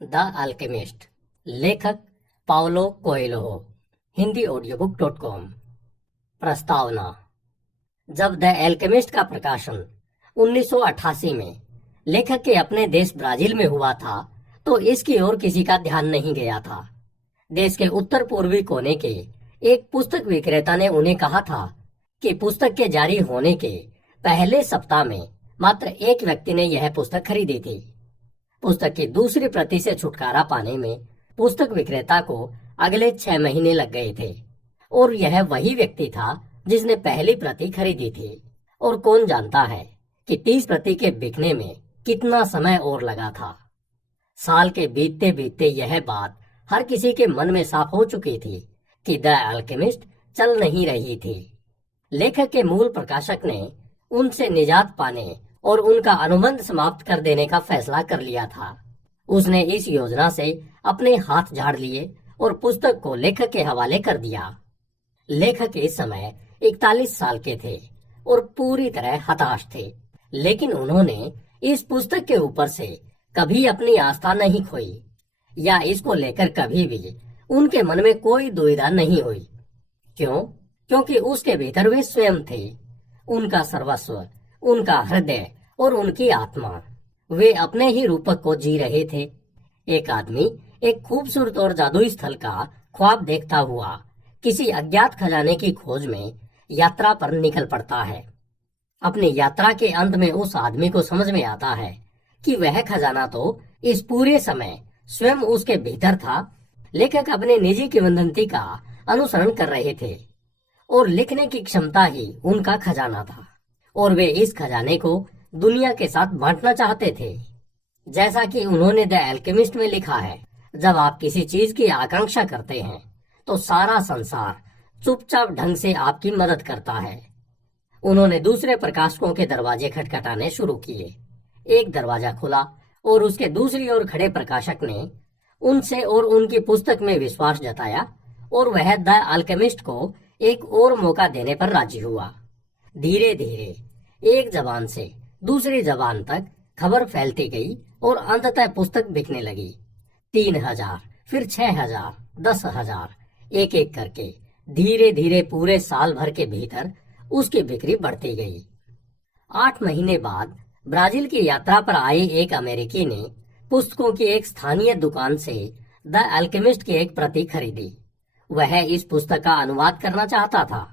The alchemist, लेखक Paulo Coelho, Hindi audiobook.com। प्रस्तावना। जब द अल्केमिस्ट का प्रकाशन 1988 में लेखक के अपने देश ब्राजील में हुआ था तो इसकी ओर किसी का ध्यान नहीं गया था। देश के उत्तर पूर्वी कोने के एक पुस्तक विक्रेता ने उन्हें कहा था कि पुस्तक के जारी होने के पहले सप्ताह में मात्र एक व्यक्ति ने यह पुस्तक खरीदी थी। पुस्तक की दूसरी प्रति से छुटकारा पाने में पुस्तक विक्रेता को अगले 6 महीने लग गए थे और यह वही व्यक्ति था जिसने पहली प्रति खरीदी थी। और कौन जानता है कि 30 प्रति के बिकने में कितना समय और लगा था। साल के बीतते बीतते यह बात हर किसी के मन में साफ हो चुकी थी कि द अल्केमिस्ट चल नहीं रही थी। लेखक के मूल प्रकाशक ने उनसे निजात पाने और उनका अनुबंध समाप्त कर देने का फैसला कर लिया था। उसने इस योजना से अपने हाथ झाड़ लिए और पुस्तक को लेखक के हवाले कर दिया। लेखक इस समय 41 साल के थे और पूरी तरह हताश थे, लेकिन उन्होंने इस पुस्तक के ऊपर से कभी अपनी आस्था नहीं खोई या इसको लेकर कभी भी उनके मन में कोई दुविधा नहीं हुई। क्यों? क्योंकि उसके भीतर वे स्वयं थे, उनका सर्वस्व, उनका हृदय और उनकी आत्मा। वे अपने ही रूपक को जी रहे थे। एक आदमी एक खूबसूरत और जादुई स्थल का ख्वाब देखता हुआ किसी अज्ञात खजाने की खोज में यात्रा पर निकल पड़ता है। अपनी यात्रा के अंत में उस आदमी को समझ में आता है कि वह खजाना तो इस पूरे समय स्वयं उसके भीतर था। लेखक अपने निजी किंवदंती का अनुसरण कर रहे थे और लिखने की क्षमता ही उनका खजाना था और वे इस खजाने को दुनिया के साथ बांटना चाहते थे। जैसा कि उन्होंने द अल्केमिस्ट में लिखा है, जब आप किसी चीज की आकांक्षा करते हैं तो सारा संसार चुपचाप ढंग से आपकी मदद करता है। उन्होंने दूसरे प्रकाशकों के दरवाजे खटखटाने शुरू किए। एक दरवाजा खुला और उसके दूसरी ओर खड़े प्रकाशक ने उनसे और उनकी पुस्तक में विश्वास जताया और वह द अल्केमिस्ट को एक और मौका देने पर राजी हुआ। धीरे धीरे एक जबान से दूसरी जबान तक खबर फैलती गई और अंततः पुस्तक बिकने लगी। 3000, फिर 6000, 10,000, एक एक करके धीरे धीरे पूरे साल भर के भीतर उसकी बिक्री बढ़ती गई। 8 महीने बाद ब्राजील की यात्रा पर आए एक अमेरिकी ने पुस्तकों की एक स्थानीय दुकान से द अल्केमिस्ट की एक प्रति खरीदी। वह इस पुस्तक का अनुवाद करना चाहता था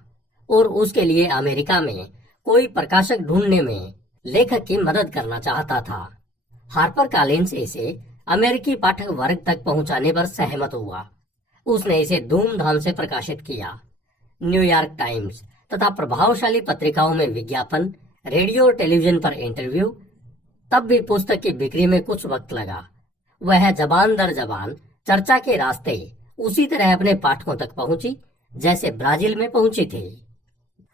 और उसके लिए अमेरिका में कोई प्रकाशक ढूंढने में लेखक की मदद करना चाहता था। हार्पर कॉलिंस इसे अमेरिकी पाठक वर्ग तक पहुंचाने पर सहमत हुआ। उसने इसे धूमधाम से प्रकाशित किया। न्यूयॉर्क टाइम्स तथा प्रभावशाली पत्रिकाओं में विज्ञापन, रेडियो और टेलीविजन पर इंटरव्यू। तब भी पुस्तक की बिक्री में कुछ वक्त लगा। वह जबान दर जबान चर्चा के रास्ते उसी तरह अपने पाठकों तक पहुंची जैसे ब्राजील में पहुंची थी।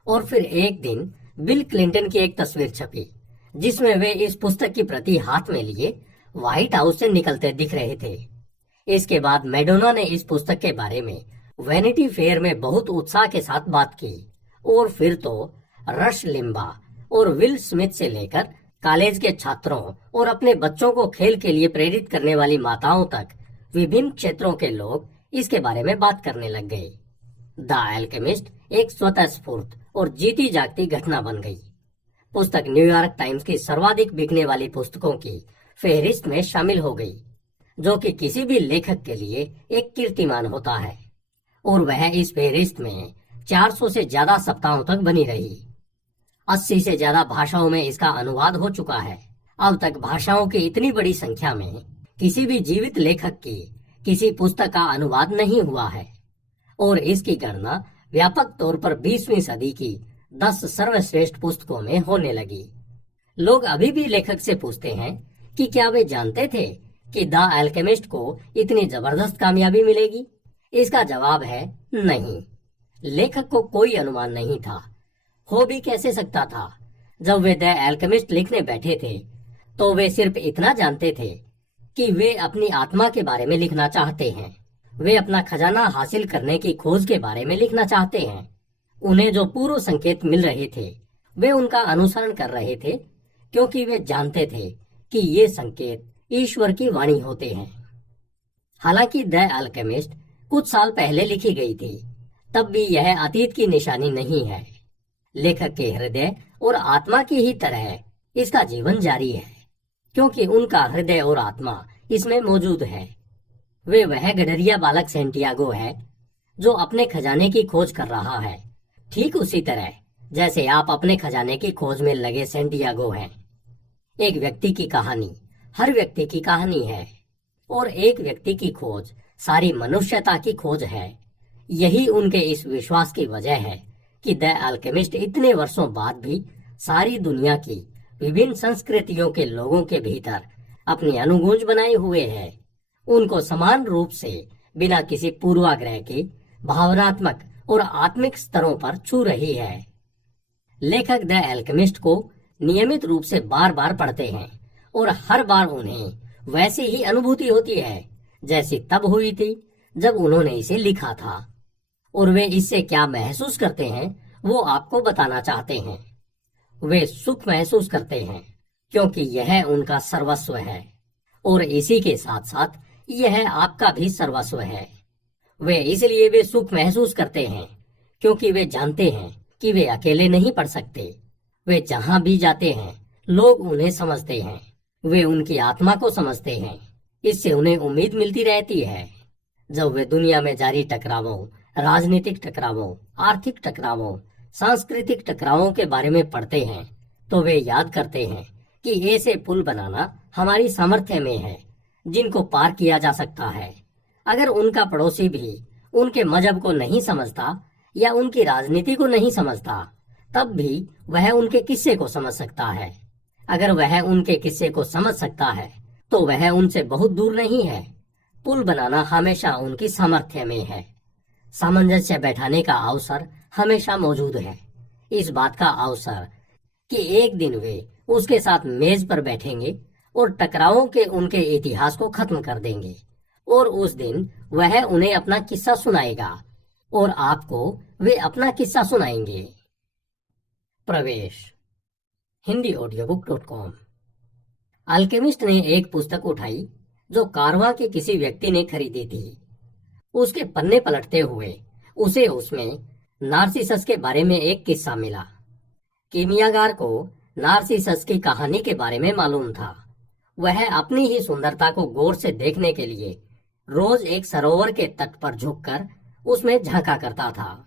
और फिर एक दिन बिल क्लिंटन की एक तस्वीर छपी जिसमें वे इस पुस्तक की प्रति हाथ में लिए व्हाइट हाउस से निकलते दिख रहे थे। इसके बाद मैडोना ने इस पुस्तक के बारे में वैनिटी फेयर में बहुत उत्साह के साथ बात की और फिर तो रश लिम्बाह और विल स्मिथ से लेकर कॉलेज के छात्रों और अपने बच्चों को खेल के लिए प्रेरित करने वाली माताओं तक विभिन्न क्षेत्रों के लोग इसके बारे में बात करने लग गए। द अल्केमिस्ट एक स्वतः स्फूर्त और जीती जागती घटना बन गई। पुस्तक न्यूयॉर्क टाइम्स की सर्वाधिक बिकने वाली पुस्तकों की फहरिस्त में शामिल हो गई, जो कि किसी भी लेखक के लिए एक कीर्तिमान होता है। और वह इस फहरिस्त में 400 से ज्यादा सप्ताहों तक बनी रही। 80 से ज्यादा भाषाओं में इसका अनुवाद हो चुका है। अब तक भाषाओं की इतनी बड़ी संख्या में किसी भी जीवित लेखक की किसी पुस्तक का अनुवाद नहीं हुआ है और इसकी गणना व्यापक तौर पर 20वीं सदी की 10 सर्वश्रेष्ठ पुस्तकों में होने लगी। लोग अभी भी लेखक से पूछते हैं कि क्या वे जानते थे कि द अल्केमिस्ट को इतनी जबरदस्त कामयाबी मिलेगी। इसका जवाब है नहीं। लेखक को कोई अनुमान नहीं था। हो भी कैसे सकता था। जब वे द अल्केमिस्ट लिखने बैठे थे तो वे सिर्फ इतना जानते थे कि वे अपनी आत्मा के बारे में लिखना चाहते हैं। वे अपना खजाना हासिल करने की खोज के बारे में लिखना चाहते हैं। उन्हें जो पूर्व संकेत मिल रहे थे वे उनका अनुसरण कर रहे थे क्योंकि वे जानते थे कि ये संकेत ईश्वर की वाणी होते हैं। हालांकि द अल्केमिस्ट कुछ साल पहले लिखी गई थी, तब भी यह अतीत की निशानी नहीं है। लेखक के हृदय और आत्मा की ही तरह इसका जीवन जारी है, क्योंकि उनका हृदय और आत्मा इसमें मौजूद है। वे वह गडरिया बालक सेंटियागो है जो अपने खजाने की खोज कर रहा है, ठीक उसी तरह जैसे आप अपने खजाने की खोज में लगे सेंटियागो हैं। एक व्यक्ति की कहानी हर व्यक्ति की कहानी है, और एक व्यक्ति की खोज सारी मनुष्यता की खोज है। यही उनके इस विश्वास की वजह है कि द अल्केमिस्ट इतने वर्षों बाद भी सारी दुनिया की विभिन्न संस्कृतियों के लोगों के भीतर अपनी अनुगूंज बनाए हुए है, उनको समान रूप से बिना किसी पूर्वाग्रह के भावनात्मक और आत्मिक स्तरों पर छू रही है। लेखक द अल्केमिस्ट को नियमित रूप से बार बार पढ़ते हैं और हर बार उन्हें वैसी ही अनुभूति होती है जैसी तब हुई थी जब उन्होंने इसे लिखा था, और वे इससे क्या महसूस करते हैं वो आपको बताना चाहते हैं। वे सुख महसूस करते हैं क्योंकि यह उनका सर्वस्व है, और इसी के साथ साथ यह आपका भी सर्वस्व है। वे सुख महसूस करते हैं क्योंकि वे जानते हैं कि वे अकेले नहीं पढ़ सकते। वे जहां भी जाते हैं लोग उन्हें समझते हैं, वे उनकी आत्मा को समझते हैं। इससे उन्हें उम्मीद मिलती रहती है। जब वे दुनिया में जारी टकरावों, राजनीतिक टकरावों, आर्थिक टकरावों, सांस्कृतिक टकरावों के बारे में पढ़ते हैं तो वे याद करते हैं कि ऐसे पुल बनाना हमारी सामर्थ्य में है जिनको पार किया जा सकता है। अगर उनका पड़ोसी भी उनके मजहब को नहीं समझता या उनकी राजनीति को नहीं समझता, तब भी वह उनके किस्से को समझ सकता है। अगर वह उनके किस्से को समझ सकता है तो वह उनसे बहुत दूर नहीं है। पुल बनाना हमेशा उनकी सामर्थ्य में है। सामंजस्य बैठाने का अवसर हमेशा मौजूद है। इस बात का अवसर कि एक दिन वे उसके साथ मेज पर बैठेंगे और टकरावों के उनके इतिहास को खत्म कर देंगे, और उस दिन वह उन्हें अपना किस्सा सुनाएगा और आपको वे अपना किस्सा सुनाएंगे। प्रवेश hindiaudiobook.com। अल्केमिस्ट ने एक पुस्तक उठाई जो कारवां के किसी व्यक्ति ने खरीदी थी। उसके पन्ने पलटते हुए उसे उसमें नार्सिसस के बारे में एक किस्सा मिला। कीमियागार को नार्सिसस की कहानी के बारे में मालूम था। वह अपनी ही सुंदरता को गौर से देखने के लिए रोज एक सरोवर के तट पर झुककर उसमें झांका करता था।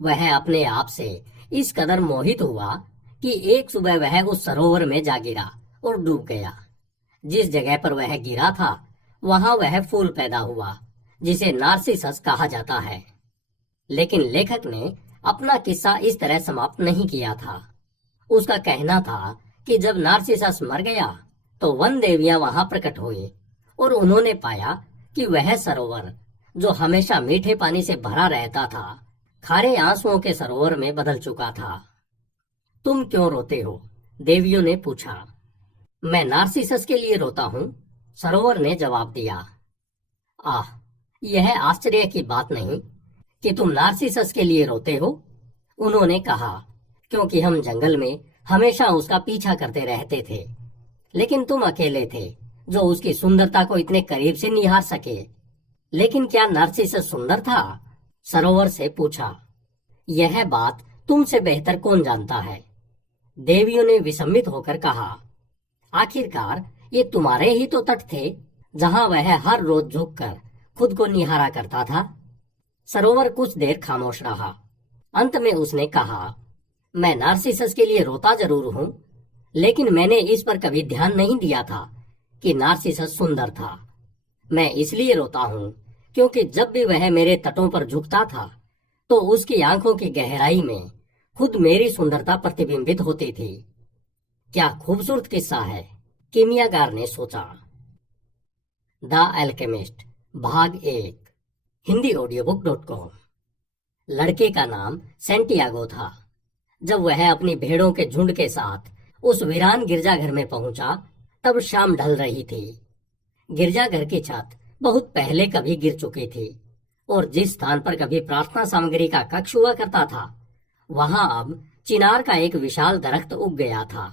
वह अपने आप से इस कदर मोहित हुआ कि एक सुबह वह उस सरोवर में जा गिरा और डूब गया। जिस जगह पर वह गिरा था वहां वह फूल पैदा हुआ जिसे नार्सिसस कहा जाता है। लेकिन लेखक ने अपना किस्सा इस तरह समाप्त नहीं किया था। उसका कहना था कि जब नार्सिसस मर गया तो वन देवियां वहां प्रकट हुई और उन्होंने पाया कि वह सरोवर जो हमेशा मीठे पानी से भरा रहता था खारे आंसुओं के सरोवर में बदल चुका था। तुम क्यों रोते हो? देवियों ने पूछा। मैं नार्सिसस के लिए रोता हूँ, सरोवर ने जवाब दिया। आह, यह आश्चर्य की बात नहीं कि तुम नार्सिसस के लिए रोते हो, उन्होंने कहा, क्योंकि हम जंगल में हमेशा उसका पीछा करते रहते थे, लेकिन तुम अकेले थे जो उसकी सुंदरता को इतने करीब से निहार सके। लेकिन क्या नार्सिसस सुंदर था? सरोवर से पूछा। यह बात तुमसे बेहतर कौन जानता है? देवियों ने विस्मित होकर कहा। आखिरकार ये तुम्हारे ही तो तट थे जहां वह हर रोज झुककर खुद को निहारा करता था। सरोवर कुछ देर खामोश रहा। अंत में उसने कहा, मैं नार्सिसस के लिए रोता जरूर हूँ, लेकिन मैंने इस पर कभी ध्यान नहीं दिया था कि नार्सिसस सुंदर था। मैं इसलिए रोता हूँ क्योंकि जब भी वह मेरे तटों पर झुकता था तो उसकी आंखों की गहराई में खुद मेरी सुंदरता प्रतिबिंबित होती थी। क्या खूबसूरत किस्सा है, कीमियागार ने सोचा। द अल्केमिस्ट भाग 1 hindiaudiobook.com। लड़के का नाम सेंटियागो था। जब वह अपनी भेड़ों के झुंड के साथ उस वीरान गिरजाघर में पहुंचा तब शाम ढल रही थी। गिरजाघर की छत बहुत पहले कभी गिर चुकी थी और जिस स्थान पर कभी प्रार्थना सामग्री का कक्ष हुआ करता था वहां अब चिनार का एक विशाल दरख्त उग गया था।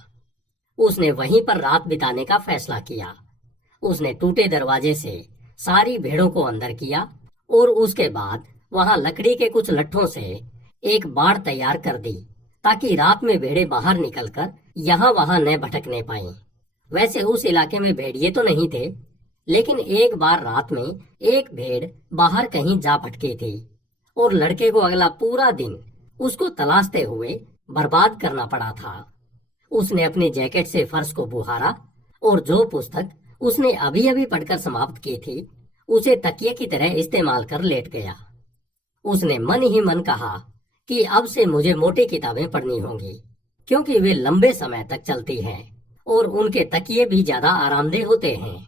उसने वहीं पर रात बिताने का फैसला किया। उसने टूटे दरवाजे से सारी भेड़ों को अंदर किया और उसके बाद वहां लकड़ी के कुछ लट्ठों से एक बाड़ तैयार कर दी ताकि रात में भेड़ें बाहर निकलकर यहाँ वहां न भटकने पाएं। वैसे उस इलाके में भेड़िए तो नहीं थे, लेकिन एक बार रात में एक भेड़ बाहर कहीं जा भटकी थी और लड़के को अगला पूरा दिन उसको तलाशते हुए बर्बाद करना पड़ा था। उसने अपनी जैकेट से फर्श को बुहारा और जो पुस्तक उसने अभी अभी पढ़कर समाप्त की थी उसे तकिए की तरह इस्तेमाल कर लेट गया। उसने मन ही मन कहा कि अब से मुझे मोटी किताबें पढ़नी होंगी, क्योंकि वे लंबे समय तक चलती हैं और उनके तकिए भी ज्यादा आरामदेह होते हैं।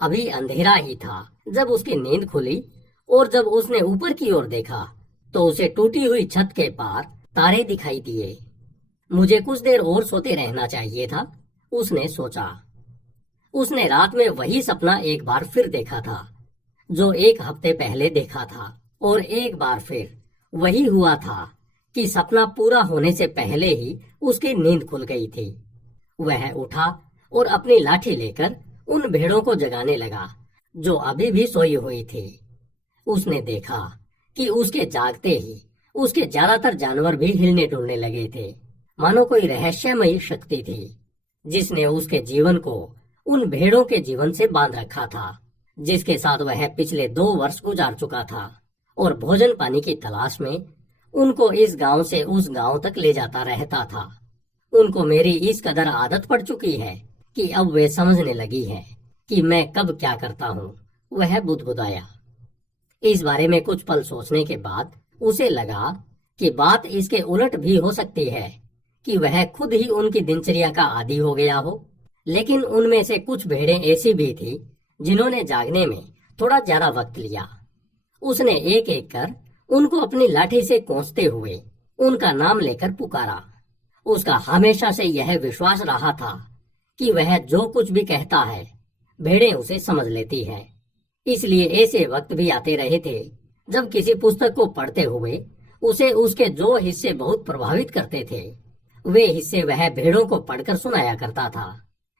अभी अंधेरा ही था जब उसकी नींद खुली और जब उसने ऊपर की ओर देखा तो उसे टूटी हुई छत के पार तारे दिखाई दिए। मुझे कुछ देर और सोते रहना चाहिए था, उसने सोचा। उसने रात में वही सपना एक बार फिर देखा था जो एक हफ्ते पहले देखा था, और एक बार फिर वही हुआ था कि सपना पूरा होने से पहले ही उसकी नींद खुल गई थी। वह उठा और अपनी लाठी लेकर उन भेड़ों को जगाने लगा जो अभी भी सोई हुई थी। उसने देखा कि उसके जागते ही उसके ज्यादातर जानवर भी हिलने डुलने लगे थे, मानो कोई रहस्यमयी शक्ति थी जिसने उसके जीवन को उन भेड़ों के जीवन से बांध रखा था, जिसके साथ वह पिछले 2 वर्ष गुजार चुका था और भोजन पानी की तलाश में उनको इस गांव से उस गांव तक ले जाता रहता था। उनको मेरी इस कदर आदत पड़ चुकी है कि अब वे समझने लगी है कि मैं कब क्या करता हूँ, वह बुदबुदाया। इस बारे में कुछ पल सोचने के बाद उसे लगा कि बात इसके उलट भी हो सकती है कि वह खुद ही उनकी दिनचर्या का आदी हो गया हो। लेकिन उनमें से कुछ भेड़ें ऐसी भी थी जिन्होंने जागने में थोड़ा ज्यादा वक्त लिया। उसने एक एक कर उनको अपनी लाठी से कोसते हुए उनका नाम लेकर पुकारा। उसका हमेशा से यह विश्वास रहा था कि वह जो कुछ भी कहता है भेड़ें उसे समझ लेती हैं। इसलिए ऐसे वक्त भी आते रहे थे जब किसी पुस्तक को पढ़ते हुए उसे उसके जो हिस्से बहुत प्रभावित करते थे वे हिस्से वह भेड़ों को पढ़कर सुनाया करता था,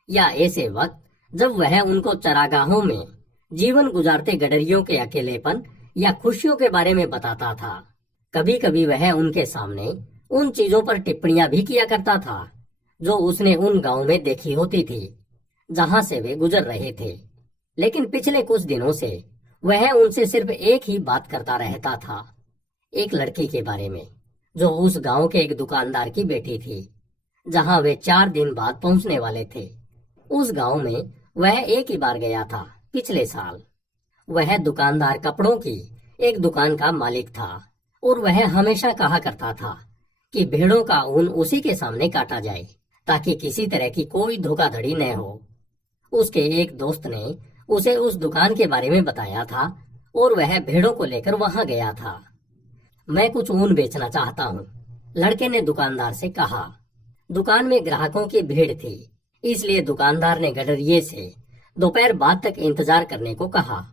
या ऐसे वक्त जब वह उनको चरागाहों में जीवन गुजारते गडरियों के अकेलेपन या खुशियों के बारे में बताता था। कभी कभी वह उनके सामने उन चीजों पर टिप्पणियां भी किया करता था जो उसने उन गांव में देखी होती थी जहां से वे गुजर रहे थे। लेकिन पिछले कुछ दिनों से वह उनसे सिर्फ एक ही बात करता रहता था, एक लड़की के बारे में जो उस गांव के एक दुकानदार की बेटी थी जहां वे 4 दिन बाद पहुंचने वाले थे। उस गांव में वह एक ही बार गया था पिछले साल। वह दुकानदार कपड़ों की एक दुकान का मालिक था और वह हमेशा कहा करता था कि भेड़ों का ऊन उसी के सामने काटा जाए ताकि किसी तरह की कोई धोखाधड़ी न हो। उसके एक दोस्त ने उसे उस दुकान के बारे में बताया था और वह भेड़ों को लेकर वहां गया था। मैं कुछ ऊन बेचना चाहता हूँ, लड़के ने दुकानदार से कहा। दुकान में ग्राहकों की भीड़ थी, इसलिए दुकानदार ने गडरिये से दोपहर बाद तक इंतजार करने को कहा।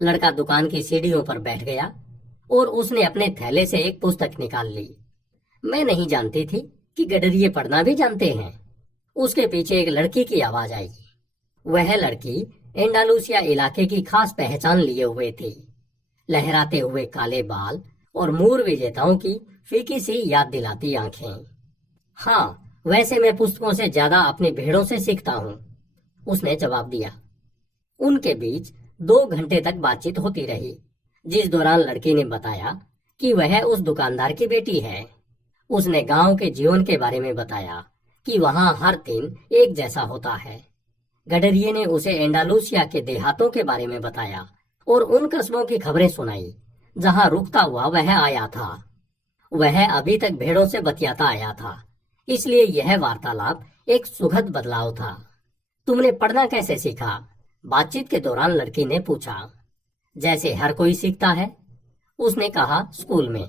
लड़का दुकान की सीढ़ियों पर बैठ गया और उसने अपने थैले से एक पुस्तक निकाल ली। मैं नहीं जानती थी कि गडरिये पढ़ना भी जानते हैं। उसके पीछे एक लड़की की आवाज आई। वह लड़की एंडालुसिया इलाके की खास पहचान लिए हुए थी, लहराते हुए काले बाल और मूर विजेताओं की फीकी सी याद दिलाती आंखें। हाँ, वैसे मैं पुस्तकों से ज्यादा अपनी भेड़ों से सीखता हूँ, उसने जवाब दिया। उनके बीच 2 घंटे तक बातचीत होती रही, जिस दौरान लड़की ने बताया कि वह उस दुकानदार की बेटी है। उसने गांव के जीवन के बारे में बताया कि वहां हर दिन एक जैसा होता है। गडरिये ने उसे एंडालुसिया के देहातों के बारे में बताया और उन कस्बों की खबरें सुनाई जहां रुकता हुआ वह आया था। वह अभी तक भेड़ों से बतियाता आया था, इसलिए यह वार्तालाप एक सुखद बदलाव था। तुमने पढ़ना कैसे सीखा? बातचीत के दौरान लड़की ने पूछा। जैसे हर कोई सीखता है, उसने कहा, स्कूल में।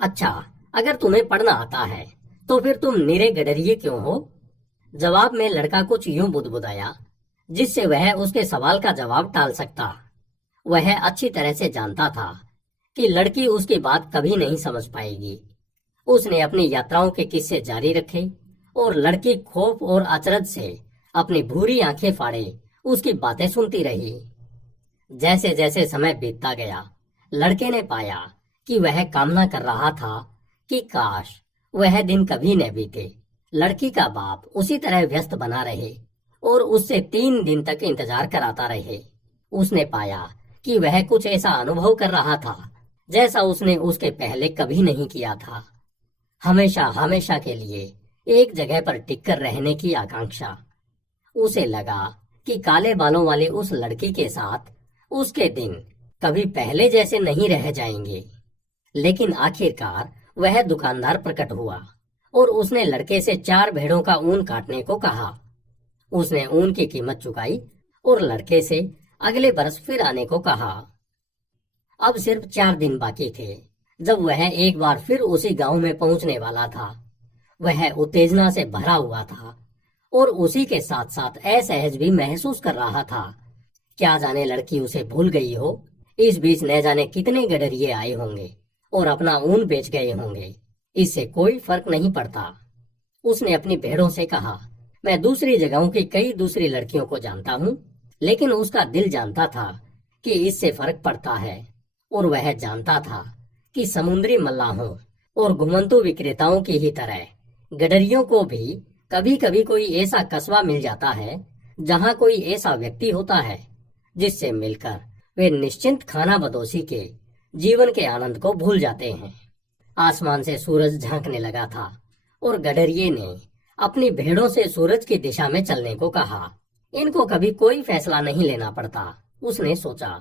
अच्छा, अगर तुम्हें पढ़ना आता है तो फिर तुम निरे गडरिये क्यों हो? जवाब में लड़का कुछ यूं बुदबुदाया जिससे वह उसके सवाल का जवाब टाल सकता। वह अच्छी तरह से जानता था कि लड़की उसकी बात कभी नहीं समझ पाएगी। उसने अपनी यात्राओं के किस्से जारी रखे और लड़की खौफ और अचरज से अपनी भूरी आंखें फाड़े उसकी बातें सुनती रही। जैसे जैसे समय बीतता गया, लड़के ने पाया कि वह कामना कर रहा था कि काश वह दिन कभी न बीते। लड़की का बाप उसी तरह व्यस्त बना रहे और उससे 3 दिन तक इंतजार कराता रहे। उसने पाया कि वह कुछ ऐसा अनुभव कर रहा था जैसा उसने उसके पहले कभी नहीं किया था। हमेशा हमेशा के लिए एक जगह पर टिककर रहने की आकांक्षा। उसे लगा कि काले बालों वाली उस लड़की के साथ उसके दिन कभी पहले जैसे नहीं रह जाएंगे। लेकिन आखिरकार वह दुकानदार प्रकट हुआ और उसने लड़के से 4 भेड़ों का ऊन काटने को कहा। उसने ऊन की कीमत चुकाई और लड़के से अगले बरस फिर आने को कहा। अब सिर्फ 4 दिन बाकी थे जब वह एक बार फिर उसी गांव में पहुंचने वाला था। वह उत्तेजना से भरा हुआ था और उसी के साथ साथ असहज भी महसूस कर रहा था। क्या जाने लड़की उसे भूल गई हो। इस बीच न जाने कितने गडरिये आए होंगे और अपना ऊन बेच गए होंगे। इससे कोई फर्क नहीं पड़ता। उसने अपनी भेड़ों से कहा, मैं दूसरी जगहों की कई दूसरी लड़कियों को जानता हूँ, लेकिन उसका दिल जानता था कि इससे फर्क पड़ता है। और वह जानता था कि समुद्री मल्लाहों और घुमंतू विक्रेताओं की ही तरह गडरियों को भी कभी कभी कोई ऐसा कस्बा मिल जाता है जहाँ कोई ऐसा व्यक्ति होता है जिससे मिलकर वे निश्चिंत खाना बदोशी के जीवन के आनंद को भूल जाते हैं। आसमान से सूरज झांकने लगा था और गडरिये ने अपनी भेड़ों से सूरज की दिशा में चलने को कहा। इनको कभी कोई फैसला नहीं लेना पड़ता। उसने सोचा,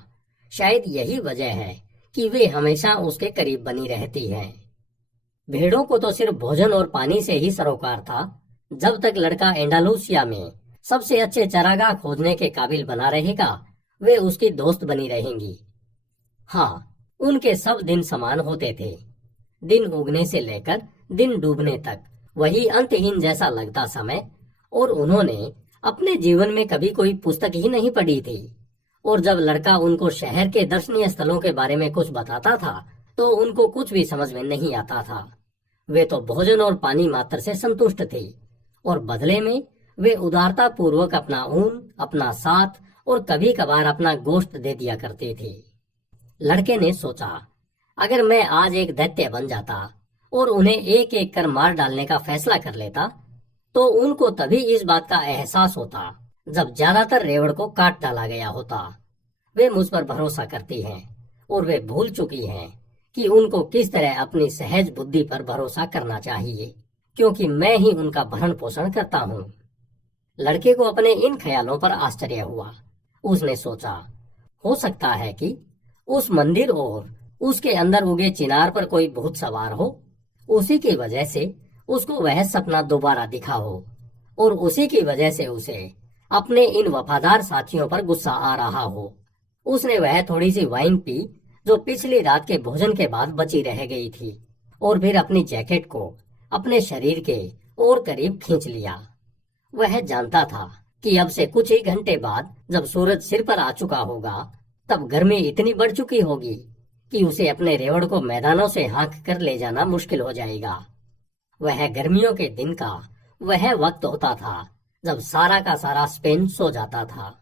शायद यही वजह है कि वे हमेशा उसके करीब बनी रहती हैं। भेड़ों को तो सिर्फ भोजन और पानी से ही सरोकार था। जब तक लड़का एंडालूसिया में सबसे अच्छे चारागाह खोजने के काबिल बना रहेगा, वे उसकी दोस्त बनी रहेंगी। हाँ, उनके सब दिन समान होते थे। दिन उगने से लेकर दिन डूबने तक वही अंतहीन जैसा लगता समय। और उन्होंने अपने जीवन में कभी कोई पुस्तक ही नहीं पढ़ी थी। और जब लड़का उनको शहर के दर्शनीय स्थलों के बारे में कुछ बताता था तो उनको कुछ भी समझ में नहीं आता था। वे तो भोजन और पानी मात्र से संतुष्ट थे और बदले में वे उदारता पूर्वक अपना ऊन, अपना साथ और कभी कभार अपना गोश्त दे दिया करते थे। लड़के ने सोचा, अगर मैं आज एक दैत्य बन जाता और उन्हें एक एक कर मार डालने का फैसला कर लेता तो उनको तभी इस बात का एहसास होता जब ज्यादातर रेवड़ को काट डाला गया होता। वे मुझ पर भरोसा करती हैं और वे भूल चुकी हैं कि उनको किस तरह अपनी सहज बुद्धि पर भरोसा करना चाहिए, क्योंकि मैं ही उनका भरण पोषण करता हूँ। लड़के को अपने इन ख्यालों पर आश्चर्य हुआ। उसने सोचा, हो सकता है कि उस मंदिर और उसके अंदर उगे चिनार पर कोई भूत सवार हो। उसी की वजह से उसको वह सपना दोबारा दिखा हो और उसी की वजह से उसे अपने इन वफादार साथियों पर गुस्सा आ रहा हो। उसने वह थोड़ी सी वाइन पी जो पिछली रात के भोजन के बाद बची रह गई थी और फिर अपनी जैकेट को अपने शरीर के और करीब खींच लिया। वह जानता था कि अब से कुछ ही घंटे बाद जब सूरज सिर पर आ चुका होगा तब गर्मी इतनी बढ़ चुकी होगी कि उसे अपने रेवड़ को मैदानों से हाँक कर ले जाना मुश्किल हो जाएगा। वह गर्मियों के दिन का वह वक्त होता था जब सारा का सारा स्पेन सो जाता था।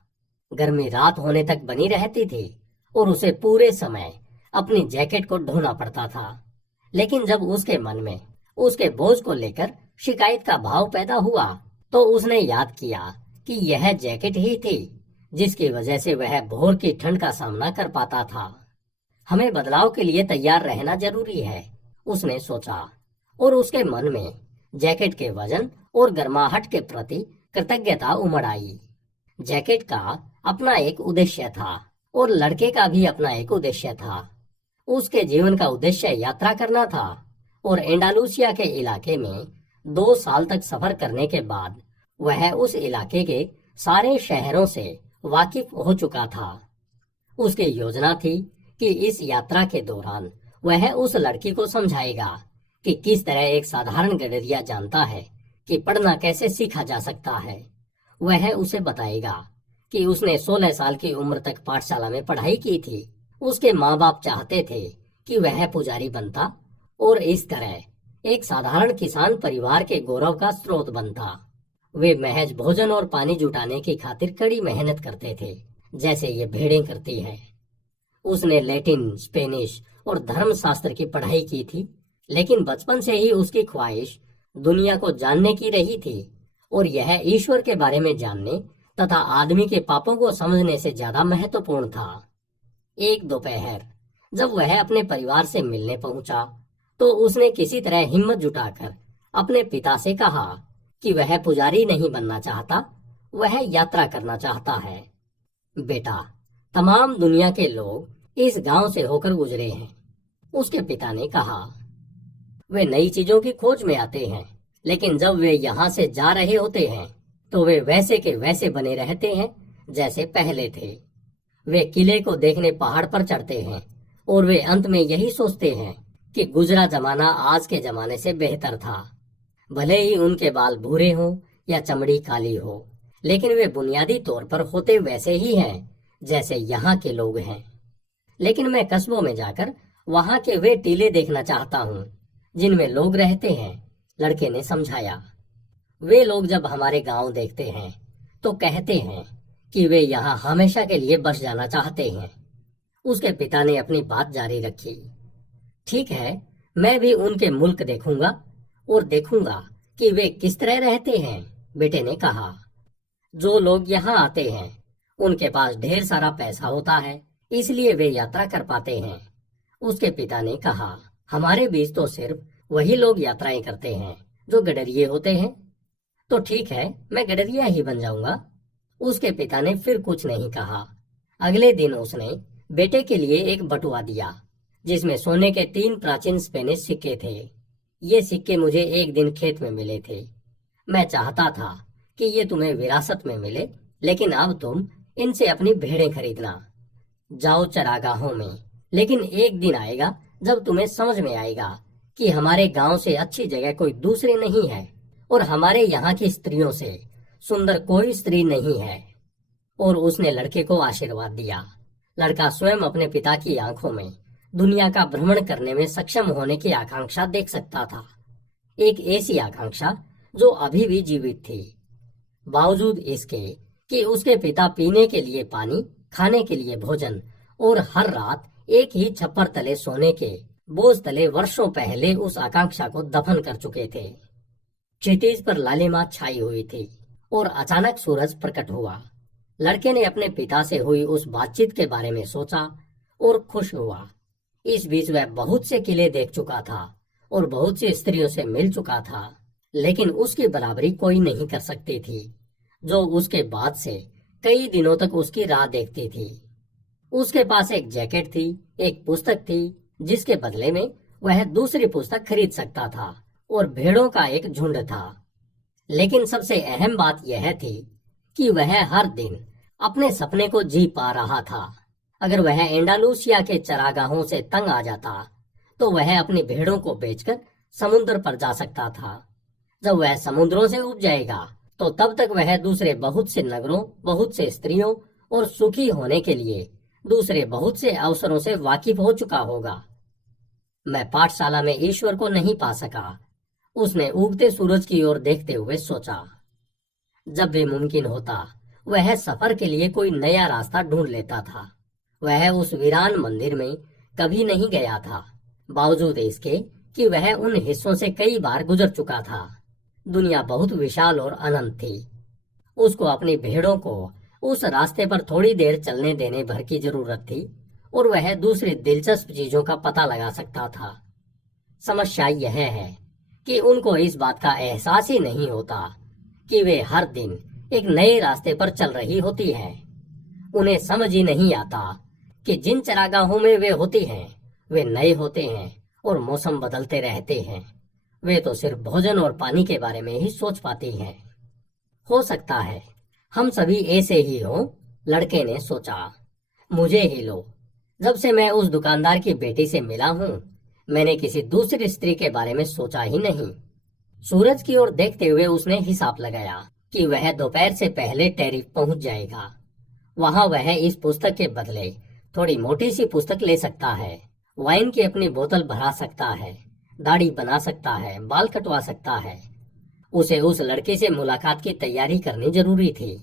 गर्मी रात होने तक बनी रहती थी और उसे पूरे समय अपनी जैकेट को ढोना पड़ता था। लेकिन जब उसके मन में उसके बोझ को लेकर शिकायत का भाव पैदा हुआ तो उसने याद किया कि यह जैकेट ही थी जिसकी वजह से वह भोर की ठंड का सामना कर पाता था। हमें बदलाव के लिए तैयार रहना जरूरी है, उसने सोचा और उसके मन में जैकेट के वजन और गर्माहट के प्रति कृतज्ञता उमड़ आई। जैकेट का अपना एक उद्देश्य था और लड़के का भी अपना एक उद्देश्य था। उसके जीवन का उद्देश्य यात्रा करना था और एंडालूसिया के इलाके में 2 साल तक सफर करने के बाद वह उस इलाके के सारे शहरों से वाकिफ हो चुका था। उसकी योजना थी कि इस यात्रा के दौरान वह उस लड़की को समझाएगा कि किस तरह एक साधारण गडरिया जानता है कि पढ़ना कैसे सीखा जा सकता है। वह उसे बताएगा कि उसने 16 साल की उम्र तक पाठशाला में पढ़ाई की थी। उसके माँ बाप चाहते थे कि वह पुजारी बनता और इस तरह एक साधारण किसान परिवार के गौरव का स्रोत बनता। वे महज भोजन और पानी जुटाने की खातिर कड़ी मेहनत करते थे, जैसे ये भेड़ें करती हैं। उसने लैटिन, स्पेनिश और धर्मशास्त्र की पढ़ाई की थी, लेकिन बचपन से ही उसकी ख्वाहिश दुनिया को जानने की रही थी, और यह ईश्वर के बारे में जानने तथा आदमी के पापों को समझने से ज्यादा महत्वपूर्ण था। एक दोपहर जब वह अपने परिवार से मिलने पहुंचा, तो उसने किसी तरह हिम्मत जुटाकर अपने पिता से कहा कि वह पुजारी नहीं बनना चाहता, वह यात्रा करना चाहता है। बेटा, तमाम दुनिया के लोग इस गांव से होकर गुजरे हैं, उसके पिता ने कहा। वे नई चीजों की खोज में आते हैं, लेकिन जब वे यहाँ से जा रहे होते हैं तो वे वैसे के वैसे बने रहते हैं जैसे पहले थे। वे किले को देखने पहाड़ पर चढ़ते हैं और वे अंत में यही सोचते हैं कि गुजरा जमाना आज के जमाने से बेहतर था। भले ही उनके बाल भूरे हों या चमड़ी काली हो, लेकिन वे बुनियादी तौर पर होते वैसे ही हैं जैसे यहाँ के लोग हैं। लेकिन मैं कस्बों में जाकर वहाँ के वे टीले देखना चाहता हूँ जिनमें लोग रहते हैं, लड़के ने समझाया। वे लोग जब हमारे गांव देखते हैं तो कहते हैं कि वे यहाँ हमेशा के लिए बस जाना चाहते हैं। उसके पिता ने अपनी बात जारी रखी। ठीक है, मैं भी उनके मुल्क देखूंगा और देखूंगा कि वे किस तरह रहते हैं, बेटे ने कहा। जो लोग यहाँ आते हैं उनके पास ढेर सारा पैसा होता है, इसलिए वे यात्रा कर पाते हैं, उसके पिता ने कहा। हमारे बीच तो सिर्फ वही लोग यात्राएं करते हैं जो गडरिये होते हैं। तो ठीक है, मैं गडरिया ही बन जाऊंगा, उसके पिता ने फिर कुछ नहीं कहा। अगले दिन उसने बेटे के लिए एक बटुआ दिया जिसमें सोने के 3 प्राचीन स्पेनिश सिक्के थे। ये सिक्के मुझे एक दिन खेत में मिले थे। मैं चाहता था कि ये तुम्हें विरासत में मिले, लेकिन अब तुम इनसे अपनी भेड़ें खरीदना। जाओ चरागाहों में, लेकिन एक दिन आएगा जब तुम्हें समझ में आएगा कि हमारे गांव से अच्छी जगह कोई दूसरी नहीं है और हमारे यहाँ की स्त्रियों से सुंदर कोई स्त्री नहीं है। और उसने लड़के को आशीर्वाद दिया। लड़का स्वयं अपने पिता की आंखों में दुनिया का भ्रमण करने में सक्षम होने की आकांक्षा देख सकता था, एक ऐसी आकांक्षा जो अभी भी जीवित थी। बावजूद इसके कि उसके पिता पीने के लिए पानी, खाने के लिए भोजन और हर रात एक ही छप्पर तले सोने के बोझ तले वर्षों पहले उस आकांक्षा को दफन कर चुके थे। क्षितिज पर लालिमा छाई हुई थी और अचानक सूरज प्रकट हुआ। लड़के ने अपने पिता से हुई उस बातचीत के बारे में सोचा और खुश हुआ। इस बीच वह बहुत से किले देख चुका था और बहुत सी स्त्रियों से मिल चुका था, लेकिन उसकी बराबरी कोई नहीं कर सकती थी, जो उसके बाद से कई दिनों तक उसकी राह देखती थी। उसके पास एक जैकेट थी, एक पुस्तक थी जिसके बदले में वह दूसरी पुस्तक खरीद सकता था, और भेड़ों का एक झुंड था। लेकिन सबसे अहम बात यह थी कि वह हर दिन अपने सपने को जी पा रहा था। अगर वह एंडालूसिया के चरागाहों से तंग आ जाता तो वह अपनी भेड़ों को बेचकर समुद्र पर जा सकता था। जब वह समुद्रों से उब जाएगा तो तब तक वह दूसरे बहुत से नगरों, बहुत से स्त्रियों और सुखी होने के लिए दूसरे बहुत से अवसरों से वाकिफ हो चुका होगा। मैं पाठशाला में ईश्वर को नहीं पा सका, उसने उगते सूरज की ओर देखते हुए सोचा। जब भी मुमकिन होता वह सफर के लिए कोई नया रास्ता ढूंढ लेता था। वह उस वीरान मंदिर में कभी नहीं गया था, बावजूद इसके कि वह उन हिस्सों से कई बार गुजर चुका था। दुनिया बहुत विशाल और अनंत थी। उसको अपनी भेड़ों को उस रास्ते पर थोड़ी देर चलने देने भर की जरूरत थी और वह दूसरी दिलचस्प चीजों का पता लगा सकता था। समस्या यह है कि उनको इस बात का एहसास ही नहीं होता कि वे हर दिन एक नए रास्ते पर चल रही होती है। उन्हें समझ ही नहीं आता कि जिन चरागाहों में वे होती हैं वे नए होते हैं और मौसम बदलते रहते हैं। वे तो सिर्फ भोजन और पानी के बारे में ही सोच पाती हैं। हो सकता है हम सभी ऐसे ही हों, लड़के ने सोचा। मुझे ही लो, जब से मैं उस दुकानदार की बेटी से मिला हूँ मैंने किसी दूसरी स्त्री के बारे में सोचा ही नहीं। सूरज की ओर देखते हुए उसने हिसाब लगाया कि वह दोपहर से पहले टेरिफ पहुंच जाएगा। वहां वह इस पुस्तक के बदले थोड़ी मोटी सी पुस्तक ले सकता है, वाइन की अपनी बोतल भरा सकता है, दाढ़ी बना सकता है, बाल कटवा सकता है। उसे उस लड़के से मुलाकात की तैयारी करनी जरूरी थी।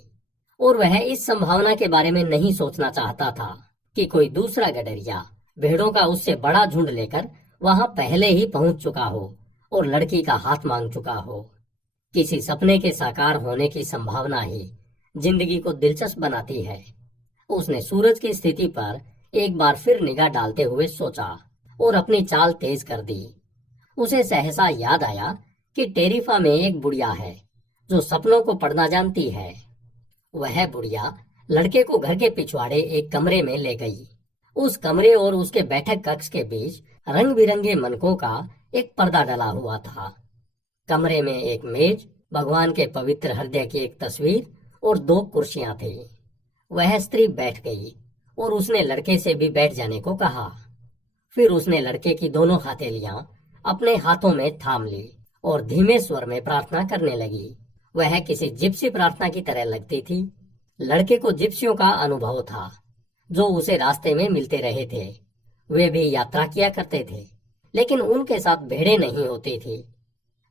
और वह इस संभावना के बारे में नहीं सोचना चाहता था कि कोई दूसरा गडरिया भेड़ों का उससे बड़ा झुंड लेकर वहां पहले ही पहुंच चुका हो और लड़की का हाथ मांग चुका हो। किसी सपने के साकार होने की संभावना ही जिंदगी को दिलचस्प बनाती है। उसने सूरज की स्थिति पर एक बार फिर निगाह डालते हुए सोचा और अपनी चाल तेज कर दी। उसे सहसा याद आया कि टेरिफा में एक बुढ़िया है जो सपनों को पढ़ना जानती है। वह बुढ़िया लड़के को घर के पिछवाड़े एक कमरे में ले गई। उस कमरे और उसके बैठक कक्ष के बीच रंग बिरंगे मनकों का एक पर्दा डला हुआ था। कमरे में एक मेज, भगवान के पवित्र हृदय की एक तस्वीर और 2 कुर्सियां थी। वह स्त्री बैठ गई और उसने लड़के से भी बैठ जाने को कहा। फिर उसने लड़के की दोनों हथेलियां अपने हाथों में थाम ली और धीमे स्वर में प्रार्थना करने लगी। वह किसी जिप्सी प्रार्थना की तरह लगती थी। लड़के को जिप्सियों का अनुभव था जो उसे रास्ते में मिलते रहे थे। वे भी यात्रा किया करते थे, लेकिन उनके साथ भेड़ें नहीं होती थी।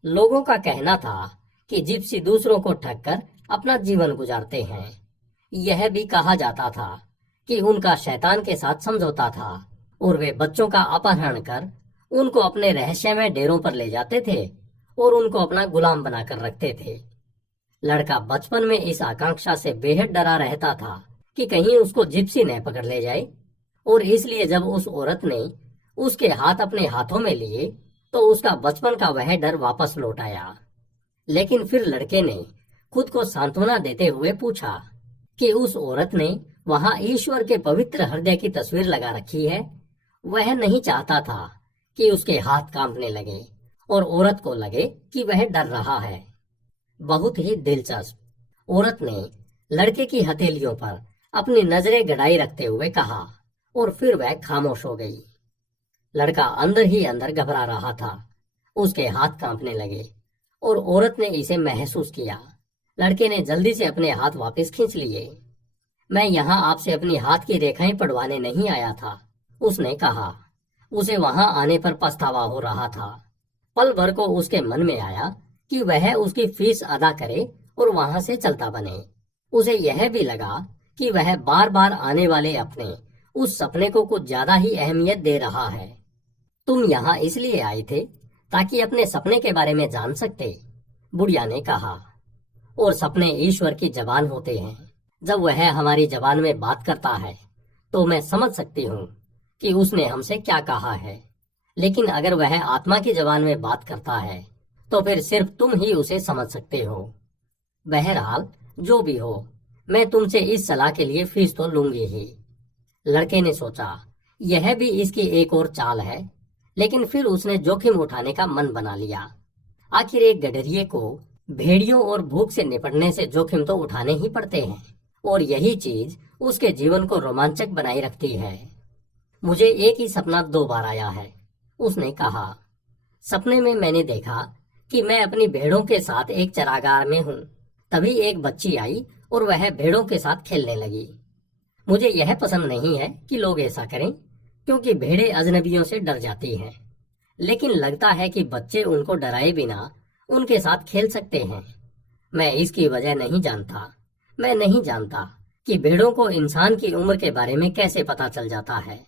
लोगों का कहना था कि जिप्सी दूसरों को ठगकर अपना जीवन गुजारते हैं। यह भी कहा जाता था कि उनका शैतान के साथ समझौता था और वे बच्चों का अपहरण कर उनको अपने रहस्यमय डेरों पर ले जाते थे और उनको अपना गुलाम बनाकर रखते थे। लड़का बचपन में इस आकांक्षा से बेहद डरा रहता था कि कहीं उसको जिप्सी न पकड़ ले जाए, और इसलिए जब उस औरत ने उसके हाथ अपने हाथों में लिए तो उसका बचपन का वह डर वापस लौट आया। लेकिन फिर लड़के ने खुद को सांत्वना देते हुए पूछा कि उस औरत ने वहां ईश्वर के पवित्र हृदय की तस्वीर लगा रखी है। वह नहीं चाहता था कि उसके हाथ कांपने लगे और औरत को लगे कि वह डर रहा है। बहुत ही दिलचस्प। औरत ने लड़के की हथेलियों पर अपनी नजरें गड़ाई रखते हुए कहा और फिर वह खामोश हो गई। लड़का अंदर ही अंदर घबरा रहा था। उसके हाथ कांपने लगे और औरत ने इसे महसूस किया। लड़के ने जल्दी से अपने हाथ वापस खींच लिए। मैं यहाँ आपसे अपनी हाथ की रेखाएं पढ़वाने नहीं आया था, उसने कहा। उसे वहां आने पर पछतावा हो रहा था। पल भर को उसके मन में आया कि वह उसकी फीस अदा करे और वहां से चलता बने। उसे यह भी लगा कि वह बार बार आने वाले अपने उस सपने को कुछ ज्यादा ही अहमियत दे रहा है। तुम यहाँ इसलिए आए थे ताकि अपने सपने के बारे में जान सकते, बुढ़िया ने कहा। और सपने ईश्वर की जबान होते हैं। जब वह हमारी जबान में बात करता है तो मैं समझ सकती हूँ कि उसने हमसे क्या कहा है, लेकिन अगर वह आत्मा की जबान में बात करता है तो फिर सिर्फ तुम ही उसे समझ सकते हो। बहरहाल जो भी हो, मैं तुमसे इस सलाह के लिए फीस तो लूंगी ही। लड़के ने सोचा यह भी इसकी एक और चाल है, लेकिन फिर उसने जोखिम उठाने का मन बना लिया। आखिर एक गडरिये को भेड़ियों और भूख से निपटने से जोखिम तो उठाने ही पड़ते हैं, और यही चीज उसके जीवन को रोमांचक बनाए रखती है। मुझे एक ही सपना 2 बार आया है, उसने कहा। सपने में मैंने देखा कि मैं अपनी भेड़ों के साथ एक चरागाह में हूँ। तभी एक बच्ची आई और वह भेड़ों के साथ खेलने लगी। मुझे यह पसंद नहीं है कि लोग ऐसा करें, क्योंकि भेड़ें अजनबियों से डर जाती हैं, लेकिन लगता है कि बच्चे उनको डराए बिना उनके साथ खेल सकते हैं। मैं इसकी वजह नहीं जानता। मैं नहीं जानता कि भेड़ों को इंसान की उम्र के बारे में कैसे पता चल जाता है।